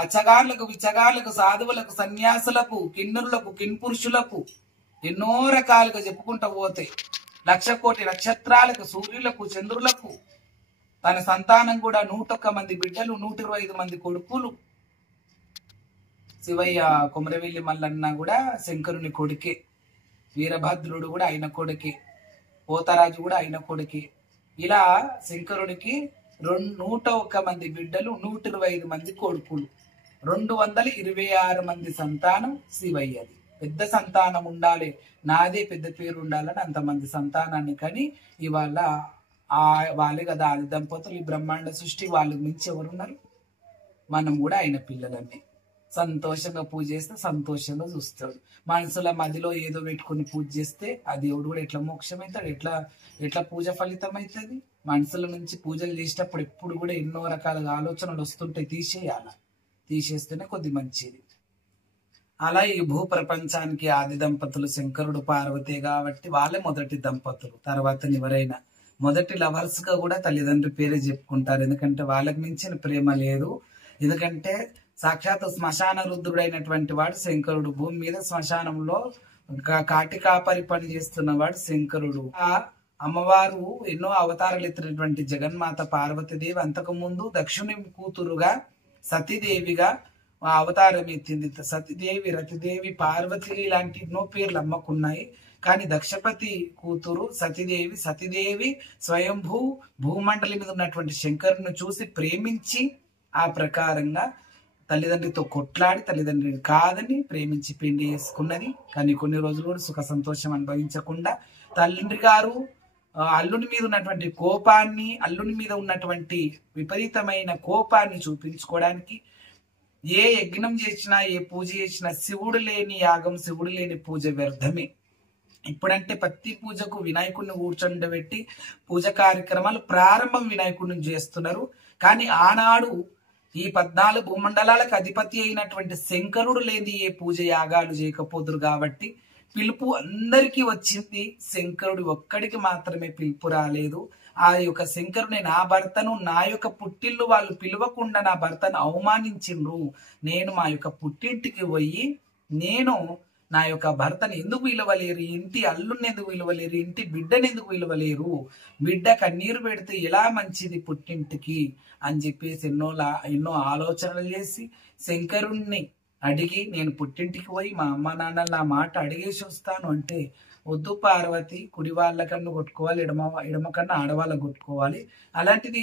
అచ్చగాళ్లకు విచ్చగాళ్లకు, సాధువులకు సన్యాసులకు, కిన్నరులకు కిన్పురుషులకు ఎన్నో రకాలుగా చెప్పుకుంటూ పోతే 1,00,000 కోటి నక్షత్రాలకు, సూర్యులకు, చంద్రులకు, తన సంతానం కూడా 101 మంది బిడ్డలు, 125 మంది కొడుకులు. శివయ్య కొమరవెల్లి మల్లన్న కూడా శంకరుని కొడుకే, వీరభద్రుడు కూడా ఆయన కొడుకే, పోతరాజు కూడా ఆయన కొడుకే. ఇలా శంకరునికి 101 మంది బిడ్డలు, 125 మంది కొడుకులు, 226 మంది సంతానం శివయ్యది. పెద్ద సంతానం ఉండాలి, నాదే పెద్ద పేరు ఉండాలని అంతమంది సంతానాన్ని కానీ ఇవాళ వాళ్ళే కదా ఆది దంపతులు. ఈ బ్రహ్మాండ సృష్టి వాళ్ళకి మించి ఎవరున్నారు? మనం కూడా ఆయన పిల్లలన్నీ. సంతోషంగా పూజ చేస్తే సంతోషంగా చూస్తాడు. మనసుల మదిలో ఏదో పెట్టుకుని పూజ చేస్తే ఆ దేవుడు కూడా ఎట్లా మోక్షం అవుతాడు, ఎట్లా పూజ ఫలితం అవుతుంది? మనసుల నుంచి పూజలు చేసేటప్పుడు ఎప్పుడు కూడా ఎన్నో రకాల ఆలోచనలు వస్తుంటాయి, తీసేస్తేనే కొద్ది మంచిది. అలా ఈ భూ ప్రపంచానికి ఆది దంపతులు శంకరుడు పార్వతి కాబట్టి వాళ్ళే మొదటి దంపతులు. తర్వాత ఎవరైనా మొదటి లవర్స్ గా కూడా తల్లిదండ్రి పేరే చెప్పుకుంటారు, ఎందుకంటే వాళ్ళకి మించిన ప్రేమ లేదు. ఎందుకంటే సాక్షాత్ శ్మశాన రుద్రుడైనటువంటి వాడు శంకరుడు. భూమి మీద శ్మశానంలో కాటి కాపరి పని చేస్తున్నవాడు శంకరుడు. ఆ అమ్మవారు ఎన్నో అవతారాలు ఎత్తినటువంటి జగన్మాత పార్వతీదేవి అంతకు ముందు దక్షిణి కూతురుగా సతీదేవిగా అవతారం ఎత్తింది. సతీదేవి, రతిదేవి, పార్వతి ఇలాంటి ఎన్నో పేర్లు అమ్మకున్నాయి. కానీ దక్షపతి కూతురు సతీదేవి స్వయంభూ భూమండలి మీద ఉన్నటువంటి శంకరుని చూసి ప్రేమించి ఆ ప్రకారంగా తల్లిదండ్రితో కొట్లాడి తల్లిదండ్రిని కాదని ప్రేమించి పెళ్లి చేసుకున్నది. కానీ కొన్ని రోజులు కూడా సుఖ సంతోషం అనుభవించకుండా తండ్రి గారు అల్లుని మీద ఉన్నటువంటి కోపాన్ని, అల్లుని మీద ఉన్నటువంటి విపరీతమైన కోపాన్ని చూపించుకోవడానికి ఏ యజ్ఞం చేసినా ఏ పూజ చేసినా శివుడు లేని యాగం, శివుడు లేని పూజ వ్యర్థమే. ఇప్పుడంటే ప్రతి పూజకు వినాయకుడిని కూర్చోబెట్టి పూజ కార్యక్రమాలు ప్రారంభం వినాయకుడిని చేస్తున్నారు. కానీ ఆనాడు ఈ 14 భూమండలాలకు అధిపతి అయినటువంటి శంకరుడు లేని ఏ పూజ యాగాలు చేయకపోదురు కాబట్టి పిలుపు అందరికీ వచ్చింది, శంకరుడు ఒక్కడికి మాత్రమే పిలుపు రాలేదు. ఆ యొక్క శంకరుని నా భర్తను, నా యొక్క పుట్టిల్లు వాళ్ళు పిలవకుండా నా భర్తను అవమానించిండ్రు. నేను మా యొక్క పుట్టింటికి పోయి నేను నా యొక్క భర్తను ఎందుకు విలువలేరు, ఇంటి అల్లుని ఎందుకు విలువలేరు, ఇంటి బిడ్డను ఎందుకు విలువలేరు, బిడ్డ కన్నీరు పెడితే ఎలా మంచిది పుట్టింటికి అని చెప్పేసి ఎన్నో ఆలోచనలు చేసి శంకరుణ్ణి అడిగి నేను పుట్టింటికి పోయి మా అమ్మ నాన్నల నా మాట అడిగేసి వస్తాను అంటే, వద్దు పార్వతి, కుడి వాళ్ళ కన్ను కొట్టుకోవాలి, ఎడమ కన్ను ఆడవాళ్ళకు కొట్టుకోవాలి. అలాంటిది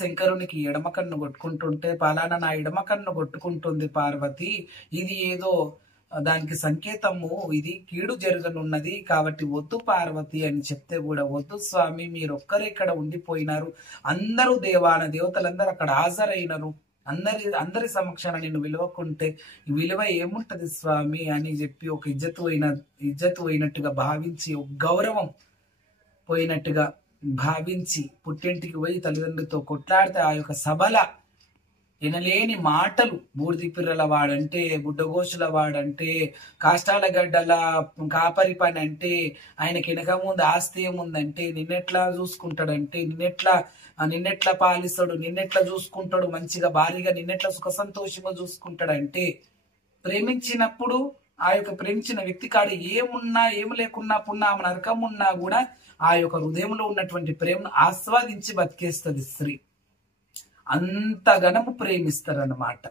శంకరునికి ఎడమ కన్ను కొట్టుకుంటుంటే, పలానా నా ఎడమ కన్ను కొట్టుకుంటుంది పార్వతి, ఇది ఏదో దానికి సంకేతము, ఇది కీడు జరగనున్నది కాబట్టి వద్దు పార్వతి అని చెప్తే కూడా, వద్దు స్వామి, మీరు ఒక్కరెక్కడ ఉండిపోయినారు, అందరూ దేవతలందరూ అక్కడ హాజరైనరు, అందరి సమక్షాన నిన్ను విలువకుంటే విలువ ఏముంటది స్వామి అని చెప్పి ఒక ఇజ్జతు పోయినట్టుగా భావించి, ఒక గౌరవం పోయినట్టుగా భావించి పుట్టింటికి పోయి తల్లిదండ్రులతో కొట్లాడితే ఆ యొక్క సభల వినలేని మాటలు, బూడిది పిర్రల వాడంటే, బుడ్డగోషుల వాడంటే, కాష్టాల గడ్డల కాపరి పని అంటే, ఆయనకి వెనక ముందు ఆస్తి ఏముందంటే, నిన్నెట్లా చూసుకుంటాడంటే, నిన్నెట్లా పాలిస్తాడు, నిన్నెట్లా చూసుకుంటాడు, మంచిగా భారీగా నిన్నెట్లా సుఖ సంతోషంగా చూసుకుంటాడంటే, ప్రేమించినప్పుడు ఆ యొక్క ప్రేమించిన వ్యక్తి కాడ ఏమున్నా ఏమి లేకున్నా పున్నా నరకం ఉన్నా కూడా ఆ యొక్క హృదయంలో ఉన్నటువంటి ప్రేమను ఆస్వాదించి బతికేస్తుంది స్త్రీ. అంతగనము ప్రేమిస్తారన్నమాట,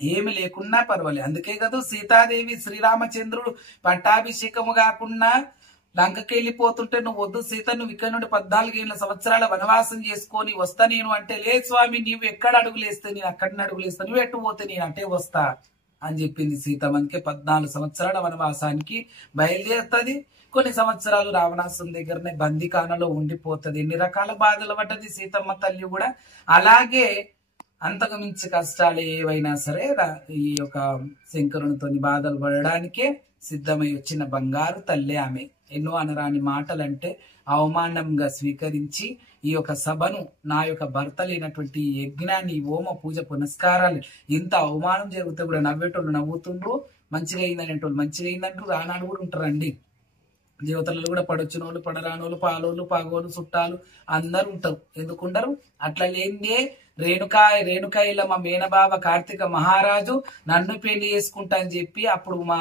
ఏమి లేకున్నా పర్వాలేదు. అందుకే కదా సీతాదేవి శ్రీరామచంద్రుడు పట్టాభిషేకము కాకుండా లంకకి వెళ్ళిపోతుంటే, నువ్వు వద్దు సీత, నువ్వు ఇక్కడ నుండి 14 సంవత్సరాల వనవాసం చేసుకొని వస్తా నేను అంటే, లే స్వామి, నీవు ఎక్కడ అడుగులేస్తే నేను అక్కడిని అడుగులేస్తా, నువ్వు ఎట్టు పోతే నేను అటే వస్తా అని చెప్పింది సీత. మనకి 14 సంవత్సరాల వనవాసానికి బయలుదేరుతుంది. కొన్ని సంవత్సరాలు రావణాసుని దగ్గరనే బందీఖానలో ఉండిపోతుంది. ఎన్ని రకాల బాధలు పడ్డది సీతమ్మ తల్లి కూడా. అలాగే అంతకు మించి కష్టాలు ఏవైనా సరే ఈ యొక్క శంకరునితో బాధలు పడడానికే సిద్ధమై వచ్చిన బంగారు తల్లి ఆమె. ఎన్నో అనరాని మాటలంటే అవమానంగా స్వీకరించి ఈ యొక్క సభను, నా యొక్క భర్త లేనటువంటి యజ్ఞాన్ని, హోమ పూజ పునస్కారాలు, ఇంత అవమానం జరిగితే కూడా నవ్వేటోళ్ళు నవ్వుతుండ్రు, మంచిగా అయిందనేటోళ్ళు మంచిగా అయిందంటారు, రానాడు కూడా ఉంటారండి. దేవతలలో కూడా పడొచ్చిన వాళ్ళు, పడరానోళ్ళు, పాలోళ్ళు, పాగోళ్ళు, చుట్టాలు అందరు ఉంటారు. ఎందుకుండరు? అట్లా లేనిదే రేణుకాయల మా మేనబావ కార్తీక మహారాజు నన్ను పెళ్లి చేసుకుంటా అని చెప్పి, అప్పుడు మా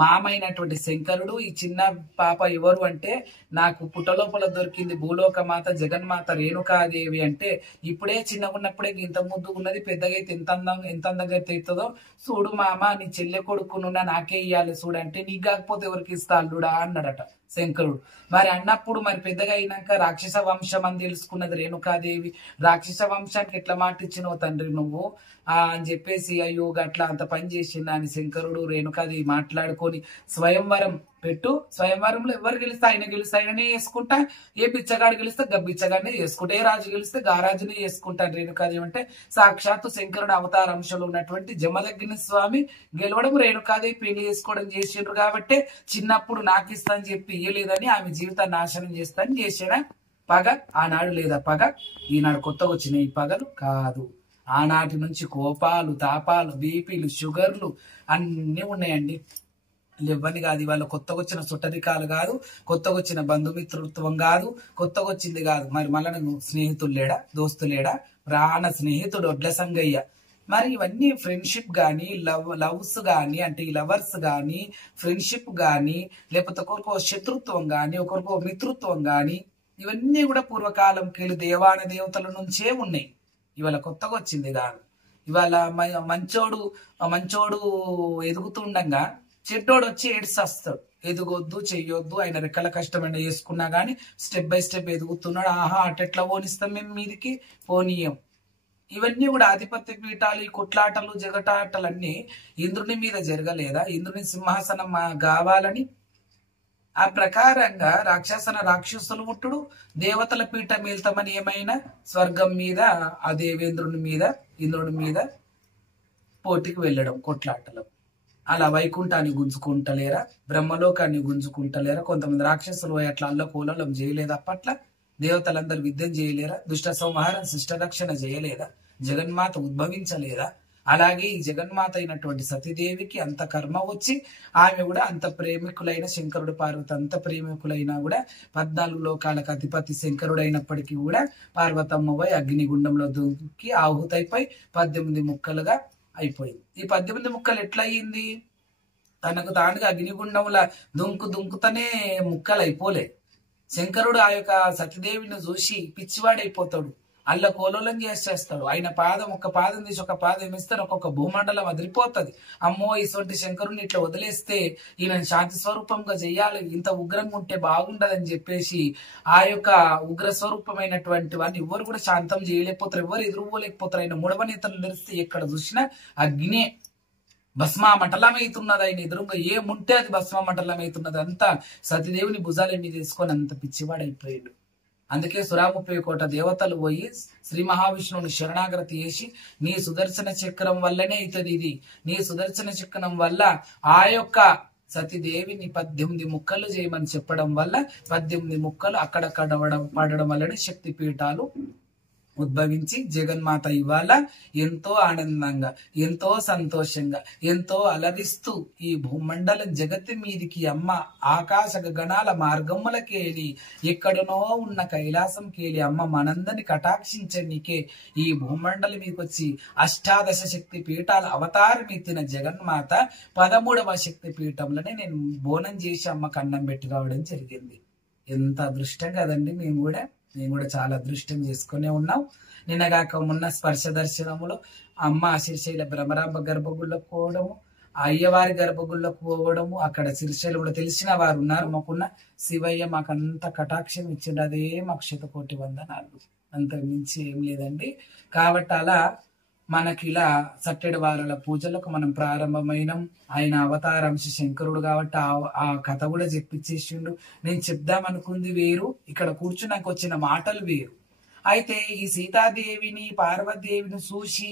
మామైనటువంటి శంకరుడు, ఈ చిన్న పాప ఎవరు అంటే, నాకు పుట్టలోపల దొరికింది భూలోక మాత జగన్మాత రేణుకాదేవి అంటే, ఇప్పుడే చిన్నగా ఉన్నప్పుడే ఇంత ముద్దుగా ఉన్నది, పెద్దగా అయితే ఎంత అందంగా అయితే అవుతుందో చూడు మామ, నీ చెల్లె కొడుకునున్నా నాకే ఇయ్యాలి చూడంటే, నీకు కాకపోతే ఎవరికి ఇస్తా అల్లుడా అన్నాడట శంకరుడు. మరి అన్నప్పుడు మరి పెద్దగా అయినాక రాక్షస వంశం అని తెలుసుకున్నది రేణుకాదేవి. రాక్షస వంశానికి ఎట్లా మాట ఇచ్చినావు తండ్రి నువ్వు అని చెప్పేసి, అయ్యో గట్లా అంత పని చేసిందా అని శంకరుడు రేణుకాదేవి మాట్లాడుకొని స్వయంవరం స్వయంవరంలో ఎవరు గెలిస్తే ఆయననే చేసుకుంటా, ఏ బిచ్చగాడు గెలిస్తే బిచ్చగాడినే చేసుకుంటా, ఏ రాజు గెలిస్తే రాజునే చేసుకుంటాను రేణుకాదేవి అంటే, సాక్షాత్తు శంకరుడు అవతార అంశంలో ఉన్నటువంటి జమదగ్ని స్వామి గెలవడం, రేణుకాదేవి పెళ్లి చేసుకోవడం చేసిండ్రు కాబట్టి, చిన్నప్పుడు నాకు ఇస్తా అని చెప్పి ఇయ్యలేదని ఆమె జీవితాన్ని నాశనం చేస్తానని చేసిన పగ ఆనాడు లేదా పగ ఈనాడు కొత్తగా వచ్చిన ఈ పగలు కాదు. ఆనాటి నుంచి కోపాలు, తాపాలు, బీపీలు, షుగర్లు అన్నీ ఉన్నాయండి. ఇవన్నీ కాదు, ఇవాళ కొత్తగా వచ్చిన సుట్టరికాలు కాదు, కొత్తగా వచ్చిన బంధుమిత్రుత్వం కాదు, కొత్తగా వచ్చింది కాదు. మరి మళ్ళీ స్నేహితులు లేడా, దోస్తులేడా, ప్రాణ స్నేహితుడు ఒడ్ల సంగయ్య. మరి ఇవన్నీ ఫ్రెండ్షిప్ గాని, లవ్స్ గాని, అంటే ఈ లవర్స్ గాని, ఫ్రెండ్షిప్ గాని, లేకపోతే ఒకరికో శత్రుత్వం గాని, ఒకరికో మిత్రుత్వం గాని, ఇవన్నీ కూడా పూర్వకాలం కీళ్ళు దేవాన దేవతల నుంచే ఉన్నాయి. ఇవాళ కొత్తగా వచ్చింది కాదు. ఇవాళ మంచోడు ఎదుగుతుండగా చెడ్డోడు వచ్చి ఏడ్చేస్తాడు, ఎదుగొద్దు, చెయ్యొద్దు, ఆయన రెక్కల కష్టమైన చేసుకున్నా గానీ స్టెప్ బై స్టెప్ ఎదుగుతున్నాడు, ఆహా అటెట్లా పోనిస్తాం మేము మీదికి, పోనీయం. ఇవన్నీ కూడా ఆధిపత్య పీఠాలు, ఈ కొట్లాటలు, జగటాటలన్నీ ఇంద్రుని మీద జరగలేదా? ఇంద్రుని సింహాసనం కావాలని ఆ ప్రకారంగా రాక్షసులు పుట్టుడు, దేవతల పీఠ మేల్తామని ఏమైనా స్వర్గం మీద ఆ దేవేంద్రుని మీద, ఇంద్రుని మీద పోటీకి వెళ్ళడం, కొట్లాటలు. అలా వైకుంఠాన్ని గుంజుకుంటలేరా, బ్రహ్మలోకాన్ని గుంజుకుంటలేరా? కొంతమంది రాక్షసులు అట్లా అల్లకూలం చేయలేదా? అప్పట్ల దేవతలందరూ విద్యం చేయలేరా? దుష్ట సంహారం, శిష్ట రక్షణ చేయలేదా? జగన్మాత ఉద్భవించలేదా? అలాగే ఈ జగన్మాత అయినటువంటి సతీదేవికి అంత కర్మ వచ్చి, ఆమె కూడా అంత ప్రేమికులైన శంకరుడు, పార్వతి అంత ప్రేమికులైనా కూడా 14 లోకాలకు అధిపతి శంకరుడు అయినప్పటికీ కూడా పార్వతమ్మపై అగ్నిగుండంలో దూకి ఆహుతైపోయి 18 ముక్కలుగా అయిపోయింది. ఈ 18 ముక్కలు ఎట్లా అయ్యింది? తనకు తానుగా అగ్నిగుండంలో దుంకుతనే ముక్కలు అయిపోలే. శంకరుడు ఆ యొక్క సతీదేవిని చూసి పిచ్చివాడైపోతాడు. అల్ల కోలోలం చేసేస్తాడు. ఆయన పాదం ఒక పాదం తీసి ఒక పాదం ఇస్తే ఒక్కొక్క భూమండలం వదిలిపోతుంది. అమ్మో ఇటువంటి శంకరుని ఇట్లా వదిలేస్తే ఈయన శాంతి స్వరూపంగా చెయ్యాలి, ఇంత ఉగ్రంగా ఉంటే బాగుండదని చెప్పేసి ఆ యొక్క ఉగ్ర స్వరూపమైనటువంటి వాడిని ఎవరు కూడా శాంతం చేయలేకపోతారు, ఎవరు ఎదురుపోలేకపోతారు. ఆయన మూడవనేతలు నిలిస్తే ఎక్కడ చూసినా అగ్నే భస్మామంటలమవుతున్నది. ఆయన ఎదురుగా ఏముంటే అది భస్మామంటలమవుతున్నది. అంతా సతీదేవిని భుజాల మీద తీసుకొని అంత పిచ్చివాడైపోయాడు. అందుకే 130 దేవతలు పోయి శ్రీ మహావిష్ణువుని శరణాగతి చేసి నీ సుదర్శన చక్రం వల్లనే అవుతుంది ఇది, నీ సుదర్శన చక్రం వల్ల ఆ యొక్క సతీదేవిని 18 ముక్కలు చేయమని చెప్పడం వల్ల 18 ముక్కలు అక్కడక్కడ పడడం వల్లనే శక్తి పీఠాలు ఉద్భవించి జగన్మాత ఇవాళ ఎంతో ఆనందంగా, ఎంతో సంతోషంగా, ఎంతో అలరిస్తూ ఈ భూమండలం జగత్తు మీదికి అమ్మ ఆకాశ గగనాల మార్గములకేలి ఎక్కడనో ఉన్న కైలాసం కేలి అమ్మ మనందరిని కటాక్షించనికే ఈ భూమండలం మీదకొచ్చి అష్టాదశ శక్తి పీఠాల అవతారం ఎత్తిన జగన్మాత 13వ శక్తి పీఠంలోనే నేను బోనం చేసి అమ్మకు అన్నం పెట్టి రావడం జరిగింది. ఎంత అదృష్టం కదండి. మేము కూడా చాలా అదృష్టం చేసుకునే ఉన్నాం. నిన్నగాక మొన్న స్పర్శ దర్శనములో అమ్మ శ్రీశైల భ్రమరాంబ గర్భగుళ్ళకు పోవడము, అయ్యవారి గర్భగుళ్ళకు పోవడము, అక్కడ శ్రీశైలంలో తెలిసిన వారు ఉన్నారు మాకున్న శివయ్య మాకంత కటాక్షం ఇచ్చిండు. అదే మాకు 100,000,000 వందనాలు, అంత మించి ఏం లేదండి. కాబట్టి అలా మనకి ఇలా సట్టెడు వారాల పూజలకు మనం ప్రారంభమైనం. ఆయన అవతారాంశ శంకరుడు కాబట్టి ఆ కథ కూడా చెప్పించేసిండు. నేను చెప్దాం అనుకుంది వేరు, ఇక్కడ కూర్చున్నాక వచ్చిన మాటలు వేరు. అయితే ఈ సీతాదేవిని పార్వతీదేవిని చూసి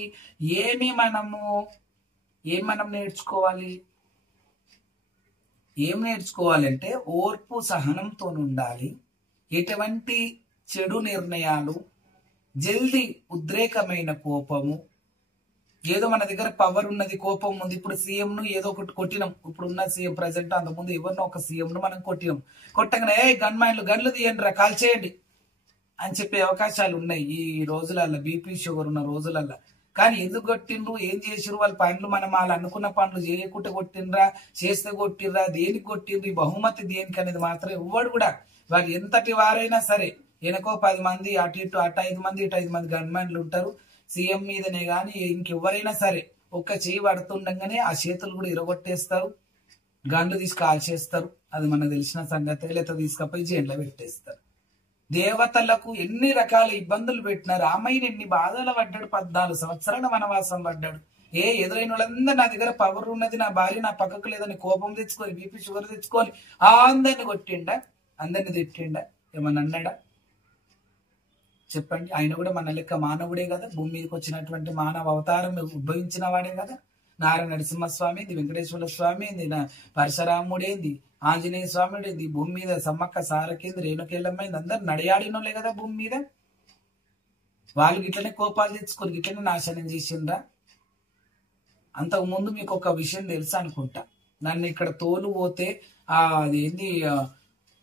మనం నేర్చుకోవాలి? ఏం నేర్చుకోవాలంటే ఓర్పు సహనంతో ఉండాలి. ఎటువంటి చెడు నిర్ణయాలు, జల్దీ ఉద్రేకమైన కోపము, ఏదో మన దగ్గర పవర్ ఉన్నది, కోపం ఉంది. ఇప్పుడు సీఎం ను ఏదో ఒకటి కొట్టినాం, ఇప్పుడున్న సీఎం ప్రెసిడెంట్, అంతకుముందు ఎవరినో ఒక సీఎం ను మనం కొట్టినాం. కొట్టగానే గన్లు తీయండి రా, కాల్ చేయండి అని చెప్పే అవకాశాలు ఉన్నాయి ఈ రోజులల్లో, బీపీ షుగర్ ఉన్న రోజులల్లో. కానీ ఎందుకు కొట్టిండ్రు, ఏం చేసిరు, వాళ్ళ పనులు మనం వాళ్ళు అనుకున్న పనులు చేయకుంటే కొట్టిండ్రా, చేస్తే కొట్టిర్రా, దేనికి కొట్టిండ్రు, బహుమతి దేనికి అనేది మాత్రం ఎవ్వడు కూడా, వాళ్ళు ఎంతటి వారైనా సరే వెనకో 10 మంది అటు 5 మంది ఇటు 5 మంది గన్మెన్లు ఉంటారు. సీఎం మీదనే గాని ఇంకెవరైనా సరే ఒక్క చేయి పడుతుండగానే ఆ చేతులు కూడా ఇరగొట్టేస్తారు, గన్లు తీసి కాల్చేస్తారు. అది మనకు తెలిసిన సంగతే. లేకపోతే తీసుకపోయి జైల్లో పెట్టేస్తారు. దేవతలకు ఎన్ని రకాల ఇబ్బందులు పెట్టినారు. రామయ్యని ఎన్ని బాధలు పడ్డాడు, 14 సంవత్సరాల వనవాసం పడ్డాడు. ఎదురైన వాళ్ళందరూ నా దగ్గర పవర్ ఉన్నది, నా భార్య నా పక్కకు లేదని కోపం తెచ్చుకొని బీపీ షుగర్ తెచ్చుకొని అందరిని కొట్టిండా, అందరిని తిట్టిండా, ఏమన్నా అన్నాడా చెప్పండి? ఆయన కూడా మన లెక్క మానవుడే కదా, భూమి మీదకి వచ్చినటువంటి మానవ అవతారం ఉద్భవించిన వాడే కదా. నారాయణ నరసింహస్వామి ఏంది, వెంకటేశ్వర స్వామి ఏంది, పరశురాముడేంది, ఆంజనేయ స్వామిడేంది, భూమి మీద సమ్మక్క సారకేంది, రేణుకెళ్ళమ్మైంది, అందరు నడియాడినోళ్ళే కదా భూమి మీద. వాళ్ళు గిట్లనే కోపాలు తెచ్చుకొని గిట్లనే నాశనం చేసిండ్రా. అంతకు ముందు మీకు ఒక విషయం తెలుసు అనుకుంటా, నన్ను ఇక్కడ తోలు పోతే అదేంది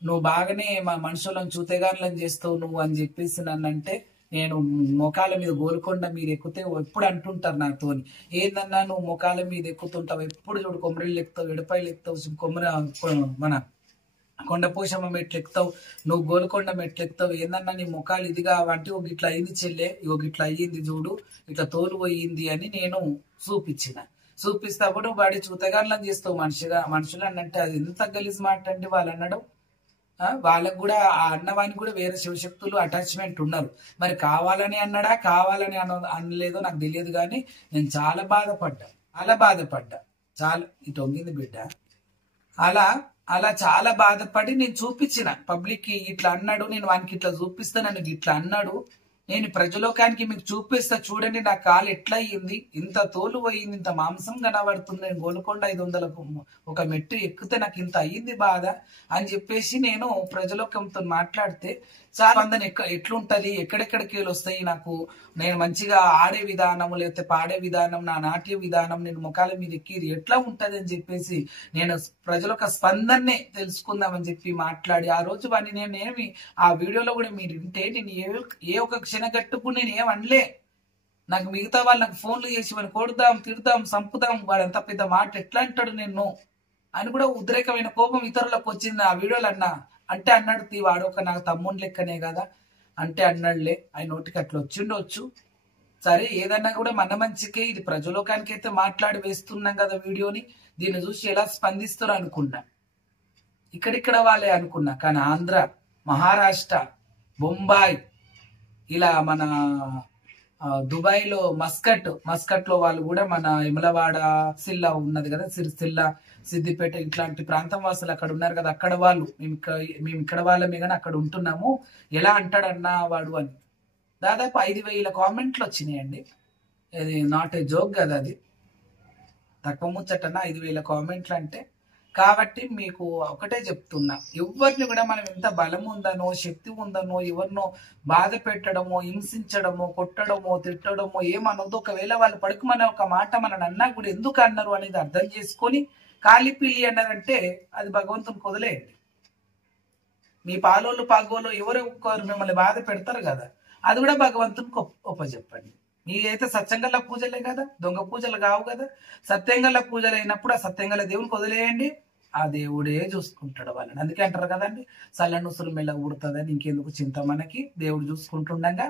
నువ్వు బాగానే మా మనుషులను చూతేగానులను చేస్తావు నువ్వు అని చెప్పేసి నన్ను అంటే, నేను మొఖాల మీద గోల్కొండ మీద ఎక్కుతే ఎప్పుడు అంటుంటారు నాతోని, ఏందన్నా నువ్వు మొఖాల మీద ఎక్కుతుంటావు, ఎప్పుడు చూడు కొమ్మరిళ్ళు ఎక్కుతావు, ఎడపాయలు ఎక్కుతావు, మన కొండపోషమ్మ మెట్లు ఎక్కుతావు, నువ్వు గోల్కొండ మెట్లు ఎక్కుతావు, ఏందన్నా నీ ముఖాలు ఇదిగా వంటి ఒక ఇట్లా అయింది చెల్లె, ఒక ఇట్లా అయ్యింది చూడు, ఇట్లా తోలు పోయింది అని నేను చూపిస్తేప్పుడు వాడి చూతగానులను చేస్తావు మనుషులు అన్నంటే అది ఎంత గలీజ్ మాట అండి వాళ్ళు అనడం. వాళ్ళకు కూడా ఆ అన్నవానికి కూడా వేరే శివశక్తులు అటాచ్మెంట్ ఉన్నారు. మరి కావాలని అన్నాడా, కావాలని అనలేదో నాకు తెలియదు. కానీ నేను చాలా బాధపడ్డా చాలా ఇటు వంగింది బిడ్డ. అలా చాలా బాధపడి నేను చూపించిన పబ్లిక్ కి, ఇట్లా అన్నాడు, నేను వానికి ఇట్లా చూపిస్తా, నన్ను ఇట్లా అన్నాడు, నేను ప్రజలోకానికి మీకు చూపిస్తా చూడండి నా కాలు ఎట్లా అయ్యింది, ఇంత తోలు పోయింది, ఇంత మాంసం కనబడుతుంది, నేను గోల్కొండ 500కు ఒక మెట్టు ఎక్కితే నాకు ఇంత అయ్యింది బాధ అని చెప్పేసి నేను ప్రజలోకంతో మాట్లాడితే చాలా మందిని ఎట్లుంటది, ఎక్కడెక్కడికి వస్తాయి నాకు, నేను మంచిగా ఆడే విధానం లేకపోతే పాడే విధానం, నా నాట్య విధానం, నేను ముఖాల మీద ఎక్కిది ఎట్లా ఉంటది అని చెప్పేసి నేను ప్రజల స్పందనే తెలుసుకుందామని చెప్పి మాట్లాడి ఆ రోజు వాడిని నేనేమి ఆ వీడియోలో కూడా మీరు వింటే నేను ఏ ఒక క్షణగట్టుకు నేను ఏమనలే. నాకు మిగతా వాళ్ళు నాకు ఫోన్లు చేసి వాడిని కొడదాం, తిడదాం, సంపుదాం, వాడు ఎంత పెద్ద మాట ఎట్లా అంటాడు నిన్ను అని కూడా ఉద్రేకమైన కోపం ఇతరులకు వచ్చింది ఆ వీడియోలు అంటే అన్నాడు, వాడు ఒక నాకు తమ్ముని లెక్కనే కదా అంటే అన్నాడులే, ఆయన నోటికి అట్లా వచ్చిండొచ్చు. సరే, ఏదన్నా కూడా మన మంచికే, ఇది ప్రజలోకానికి అయితే మాట్లాడి వేస్తున్నాం కదా వీడియోని, దీన్ని చూసి ఎలా స్పందిస్తారు అనుకున్నా. ఇక్కడిక్కడ వాళ్ళే అనుకున్నా, కానీ ఆంధ్ర, మహారాష్ట్ర, బొంబాయి, ఇలా మన దుబాయ్లో మస్కట్ లో వాళ్ళు కూడా మన ఇమలవాడ సిల్లా ఉన్నది కదా, సిరిసిల్ల, సిద్దిపేట ఇట్లాంటి ప్రాంతం వాసులు అక్కడ ఉన్నారు కదా, అక్కడ వాళ్ళు మేము ఇక్కడ వాళ్ళమే కానీ అక్కడ ఉంటున్నాము, ఎలా అంటాడన్నా వాడు అని. దాదాపు 5,000 కామెంట్లు వచ్చినాయండి. అది నాట్ ఏ జోక్ కదా, అది తక్కువ ముచ్చటన్నా 5,000 కామెంట్లు అంటే. కాబట్టి మీకు ఒకటే చెప్తున్నా, ఎవరిని కూడా మనం ఎంత బలం ఉందనో శక్తి ఉందనో ఎవరినో బాధ పెట్టడమో హింసించడమో కొట్టడమో తిట్టడమో ఏమనొద్దు. ఒకవేళ వాళ్ళు పడుకుమనే ఒక మాట మనం అన్నా కూడా ఎందుకు అన్నారు అనేది అర్థం చేసుకొని కాలిపిల్లి అన్నారంటే అది భగవంతుని వదిలేయండి. మీ పాలోళ్ళు పాగోళ్ళు ఎవరో ఒకరు మిమ్మల్ని బాధ పెడతారు కదా, అది కూడా భగవంతునికి ఒప్పచెప్పండి. మీరైతే సత్యంగల పూజలే కదా, దొంగ పూజలు కావు కదా. సత్యంగల పూజలు అయినప్పుడు ఆ సత్యంగల దేవునికి వదిలేయండి, ఆ దేవుడే చూసుకుంటాడు వాళ్ళని. అందుకే అంటారు కదండి, సల్లనుసులు మెల్ల ఊడుతుందని. ఇంకెందుకు చింత మనకి, దేవుడు చూసుకుంటుండగా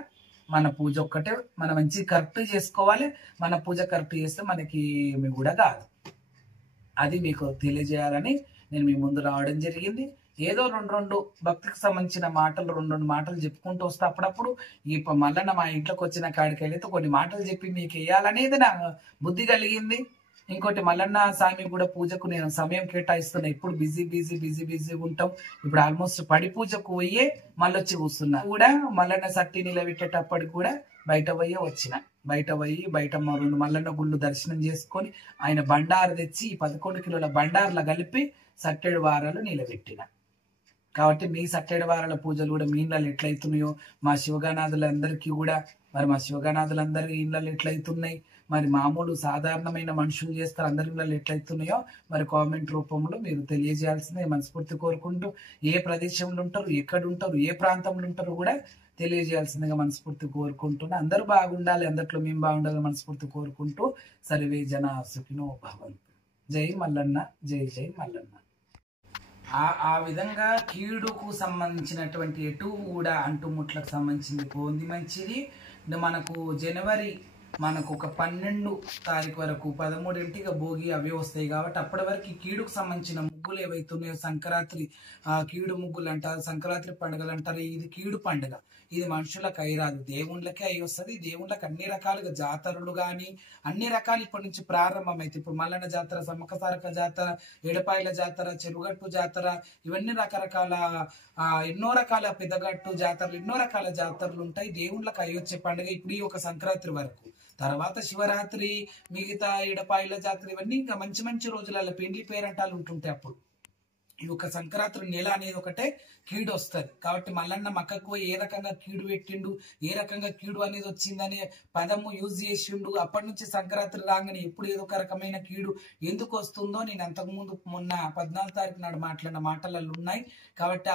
మన పూజ ఒక్కటే మనం మంచి కరెక్ట్ చేసుకోవాలి. మన పూజ కరెక్ట్ చేస్తే మనకి ఏమి కూడా కాదు. అది మీకు తెలియజేయాలని నేను మీ ముందు రావడం జరిగింది. ఏదో రెండు భక్తికి సంబంధించిన మాటలు రెండు మాటలు చెప్పుకుంటూ వస్తే అప్పుడప్పుడు ఈ మల్లన్న మా ఇంట్లోకి వచ్చిన కాడికి వెళ్తే కొన్ని మాటలు చెప్పి మీకు వేయాలనేది నా బుద్ధి కలిగింది. ఇంకోటి, మల్లన్న స్వామి కూడా పూజకు నేను సమయం కేటాయిస్తున్నా. ఇప్పుడు బిజీ ఉంటాం. ఇప్పుడు ఆల్మోస్ట్ పడి పూజకు పోయే మళ్ళీ వచ్చి కూర్చున్నా కూడా. మల్లన్న సట్టి నిలబెట్టేటప్పటికి కూడా బయట పోయే వచ్చిన. బయట రెండు మల్లన్న గుళ్ళు దర్శనం చేసుకొని ఆయన బండారు తెచ్చి 11 కిలోల బండారుల కలిపి సట్టెడు వారాలు నిలబెట్టిన. కాబట్టి మీ సట్టెడు వారాల పూజలు కూడా మీ ఇళ్ళలో ఎట్లయితున్నాయో, మా శివగానాథులందరికీ కూడా మరి మా శివగానాథులందరి ఇళ్ళలో ఎట్లయితున్నాయి, మరి మామూలు సాధారణమైన మనుషులు చేస్తారు అందరి ఇళ్ళలో ఎట్లయితున్నాయో మరి కామెంట్ రూపంలో మీరు తెలియజేయాల్సిందే మనస్ఫూర్తి కోరుకుంటూ, ఏ ప్రదేశంలో ఉంటారు, ఎక్కడ ఉంటారు, ఏ ప్రాంతంలో ఉంటారు కూడా తెలియజేయాల్సిందిగా మనస్ఫూర్తి కోరుకుంటున్నా. అందరూ బాగుండాలి, అందరిలో మేము బాగుండాలని మనస్ఫూర్తి కోరుకుంటూ సర్వే జన సుఖినో భవంతు. జై మల్లన్న, జై జై మల్లన్న. ఆ విధంగా కీడుకు సంబంధించినటువంటి ఎటు కూడా అంటుముట్లకు సంబంధించింది పోంది మంచిది. మనకు జనవరి మనకు ఒక 12 తారీఖు వరకు 13ంటికి భోగి అవి వస్తాయి. కాబట్టి అప్పటి వరకు కీడుకు సంబంధించిన ముగ్గులు ఏవైతున్నాయో, సంక్రాంతి కీడు ముగ్గులు అంటారు, సంక్రాంతి పండుగలు అంటారు. ఇది కీడు పండుగ, ఇది మనుషులకు అయిరాదు, దేవుళ్ళకే అయి వస్తుంది. దేవుళ్ళకి అన్ని రకాలుగా జాతరలు కానీ అన్ని రకాలు ఇప్పటి నుంచి ప్రారంభమైతే, ఇప్పుడు మల్లన్న జాతర, సమ్మక్క సారక్క జాతర, ఏడపాయల జాతర, చెరుగట్టు జాతర, ఇవన్నీ రకరకాల ఎన్నో రకాల పెద్దగట్టు జాతరలు, ఎన్నో రకాల జాతరలు ఉంటాయి. దేవుళ్ళకి అయి వచ్చే పండుగ ఇప్పుడు ఈ ఒక సంక్రాంతి వరకు. తర్వాత శివరాత్రి, మిగతా ఏడపాయల జాతర, ఇవన్నీ ఇంకా మంచి మంచి రోజులలో పెండ్లి పేరంటాలు ఉంటుంటాయి. అప్పుడు ఈ ఒక సంక్రాంతి నెల అనేది ఒకటే కీడు వస్తుంది. కాబట్టి మల్లన్న మక్కకు ఏ రకంగా కీడు పెట్టిండు, ఏ రకంగా కీడు అనేది వచ్చిందనే పదము యూజ్ చేసిండు. అప్పటి నుంచి సంక్రాంతి రాగానే ఎప్పుడు ఏదో ఒక రకమైన కీడు ఎందుకు వస్తుందో నేను అంతకుముందు మొన్న 14 తారీఖు నాడు మాట్లాడిన మాటలలో ఉన్నాయి. కాబట్టి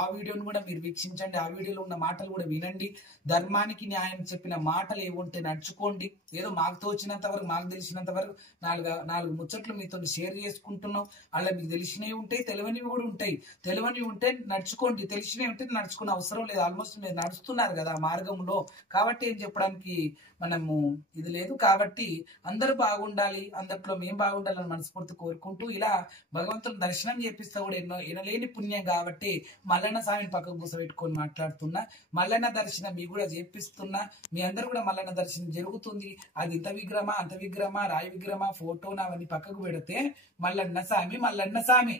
ఆ వీడియోను కూడా మీరు వీక్షించండి, ఆ వీడియోలో ఉన్న మాటలు కూడా వినండి. ధర్మానికి న్యాయం చెప్పిన మాటలు ఏముంటే నడుచుకోండి. ఏదో మాకు తోచినంత వరకు, మాకు తెలిసినంత వరకు నాలుగు ముచ్చట్లు మీతో షేర్ చేసుకుంటున్నాం. అలా మీకు తెలిసినవి ఉంటాయి, తెలియనివి కూడా ఉంటాయి. తెలియనివి ఉంటే నడుచుకోండి, తెలిసినవి ఉంటే నడుచుకునే అవసరం లేదు. ఆల్మోస్ట్ మీరు నడుస్తున్నారు కదా ఆ మార్గంలో. కాబట్టి ఏం చెప్పడానికి మనము ఇది లేదు. కాబట్టి అందరూ బాగుండాలి, అందరిలో మేము బాగుండాలని మనస్ఫూర్తి కోరుకుంటూ, ఇలా భగవంతుని దర్శనం చేపిస్తా కూడా ఎనలేని పుణ్యం. కాబట్టి మల్లన్న స్వామిని పక్కకు కూర్చోబెట్టుకొని మాట్లాడుతున్నా. మల్లన్న దర్శనం మీకు కూడా చేపిస్తున్నా. మీ అందరు కూడా మల్లన్న దర్శనం జరుగుతుంది. అది ఇంత విగ్రహమా, అంత విగ్రహమా, రాయి విగ్రహమా, ఫోటోనా, అవన్నీ పక్కకు పెడితే మల్లన్న స్వామి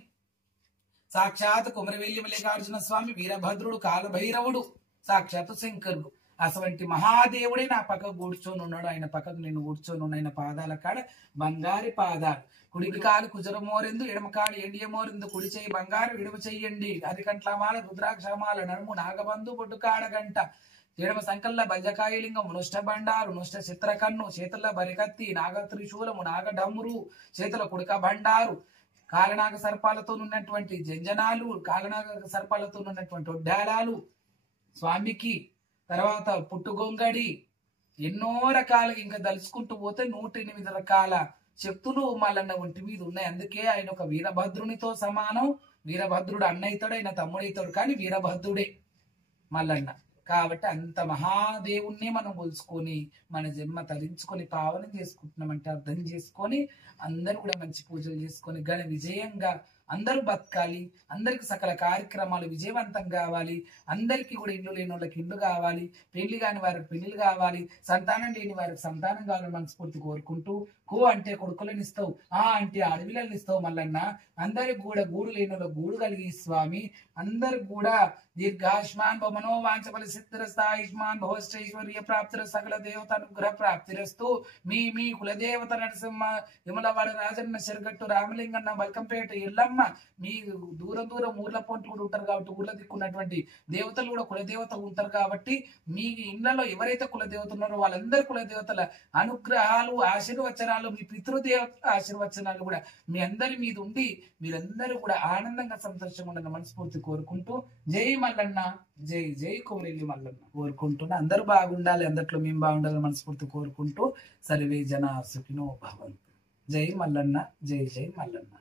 సాక్షాత్ కొమరవెల్లి మల్లికార్జున స్వామి, వీరభద్రుడు, కాలభైరవుడు, సాక్షాత్ శంకరుడు, అటువంటి మహాదేవుడే నా పక్కకు కూర్చొని ఉన్నాడు. ఆయన పక్కకు నేను కూర్చొని ఉన్న ఆయన పాదాల కాడ బంగారి పాదాలు. కుడికి కాలు కుజరమోరెందు, ఎడమ కాలు ఎండియమోరెందు, కుడి చేయి బంగారు విడవ చెయ్యండి, అరికంట్లమాల రుద్రాక్షమాల, నడుము నాగబంధు బొడ్డు కాడగంట, ఎడమ సంకల్ల బజ్జకాయలింగము, నుష్ట బండారు, నుష్ట చిత్రకన్ను, చేతుల బరికత్తి, నాగ త్రిశూలము, నాగ డమ్మురు, చేతుల కుడిక బండారు, కాలనాగ సర్పాలతో ఉన్నటువంటి జంజనాలు, కాలనాగ సర్పాలతో ఉన్నటువంటి ఒడ్డాలాలు స్వామికి, తర్వాత పుట్టుగొంగడి, ఎన్నో రకాలుగా ఇంకా దలుచుకుంటూ పోతే 108 రకాల శక్తులు మల్లన్న ఒంటి మీద ఉన్నాయి. అందుకే ఆయన ఒక వీరభద్రునితో సమానం. వీరభద్రుడు అన్న అవుతాడు, ఆయన తమ్ముడు అవుతాడు, కానీ వీరభద్రుడే మల్లన్న. కాబట్టి అంత మహాదేవుణ్ణి మనం కొలుసుకొని మన జన్మ తరించుకొని పావనం చేసుకుంటున్నామంటే అర్థం చేసుకొని అందరూ కూడా మంచి పూజలు చేసుకొని ఘన విజయంగా అందరూ బతకాలి, అందరికి సకల కార్యక్రమాలు విజయవంతం కావాలి, అందరికీ కూడా ఇల్లు లేని వాళ్ళకి ఇల్లు కావాలి, పెళ్లి కాని వారికి పెళ్లిళ్ళు కావాలి, సంతానం లేని వారికి సంతానం కావాలని మనస్ఫూర్తి కోరుకుంటూ, కో అంటే కొడుకులను ఇస్తావు, ఆ అంటే అడవిలను ఇస్తావు మల్లన్న, అందరికి కూడా గూడు లేని వాళ్ళకి గూడు కలిగి స్వామి, అందరికి కూడా దీర్ఘాయుష్మాన్ భవనో వాంఛబల సిద్ధిరస్తాయుష్మాన్ భవశ్చైశ్వర్య ప్రాప్తిర సకల దేవత అనుగ్రహ ప్రాప్తిరస్తూ మీ కులదేవత నరసింహ విమలవాడ రాజన్న చెరగట్టు రామలింగన్న బల్కంపేట ఎల్లమ్మ మీ దూరం ఊర్ల పొంటి కూడా ఉంటారు కాబట్టి ఊర్ల దిక్కున్నటువంటి దేవతలు కూడా కులదేవతలు ఉంటారు కాబట్టి మీ ఇళ్లలో ఎవరైతే కులదేవత ఉన్నారో వాళ్ళందరి కులదేవతల అనుగ్రహాలు ఆశీర్వచనాలు మీ పితృదేవతల ఆశీర్వచనాలు కూడా మీ అందరి మీద ఉండి మీరందరూ కూడా ఆనందంగా సంతోషంగా ఉండాలని మనస్ఫూర్తి కోరుకుంటూ జై మల్లన్న, జై జై కొమరెల్లి మల్లన్న కోరుకుంటున్నా. అందరూ బాగుండాలి, అందట్లో మేము బాగుండాలని మనస్ఫూర్తి కోరుకుంటూ సర్వే జన సుఖినో భవంతు. జై మల్లన్న, జై జై మల్లన్న.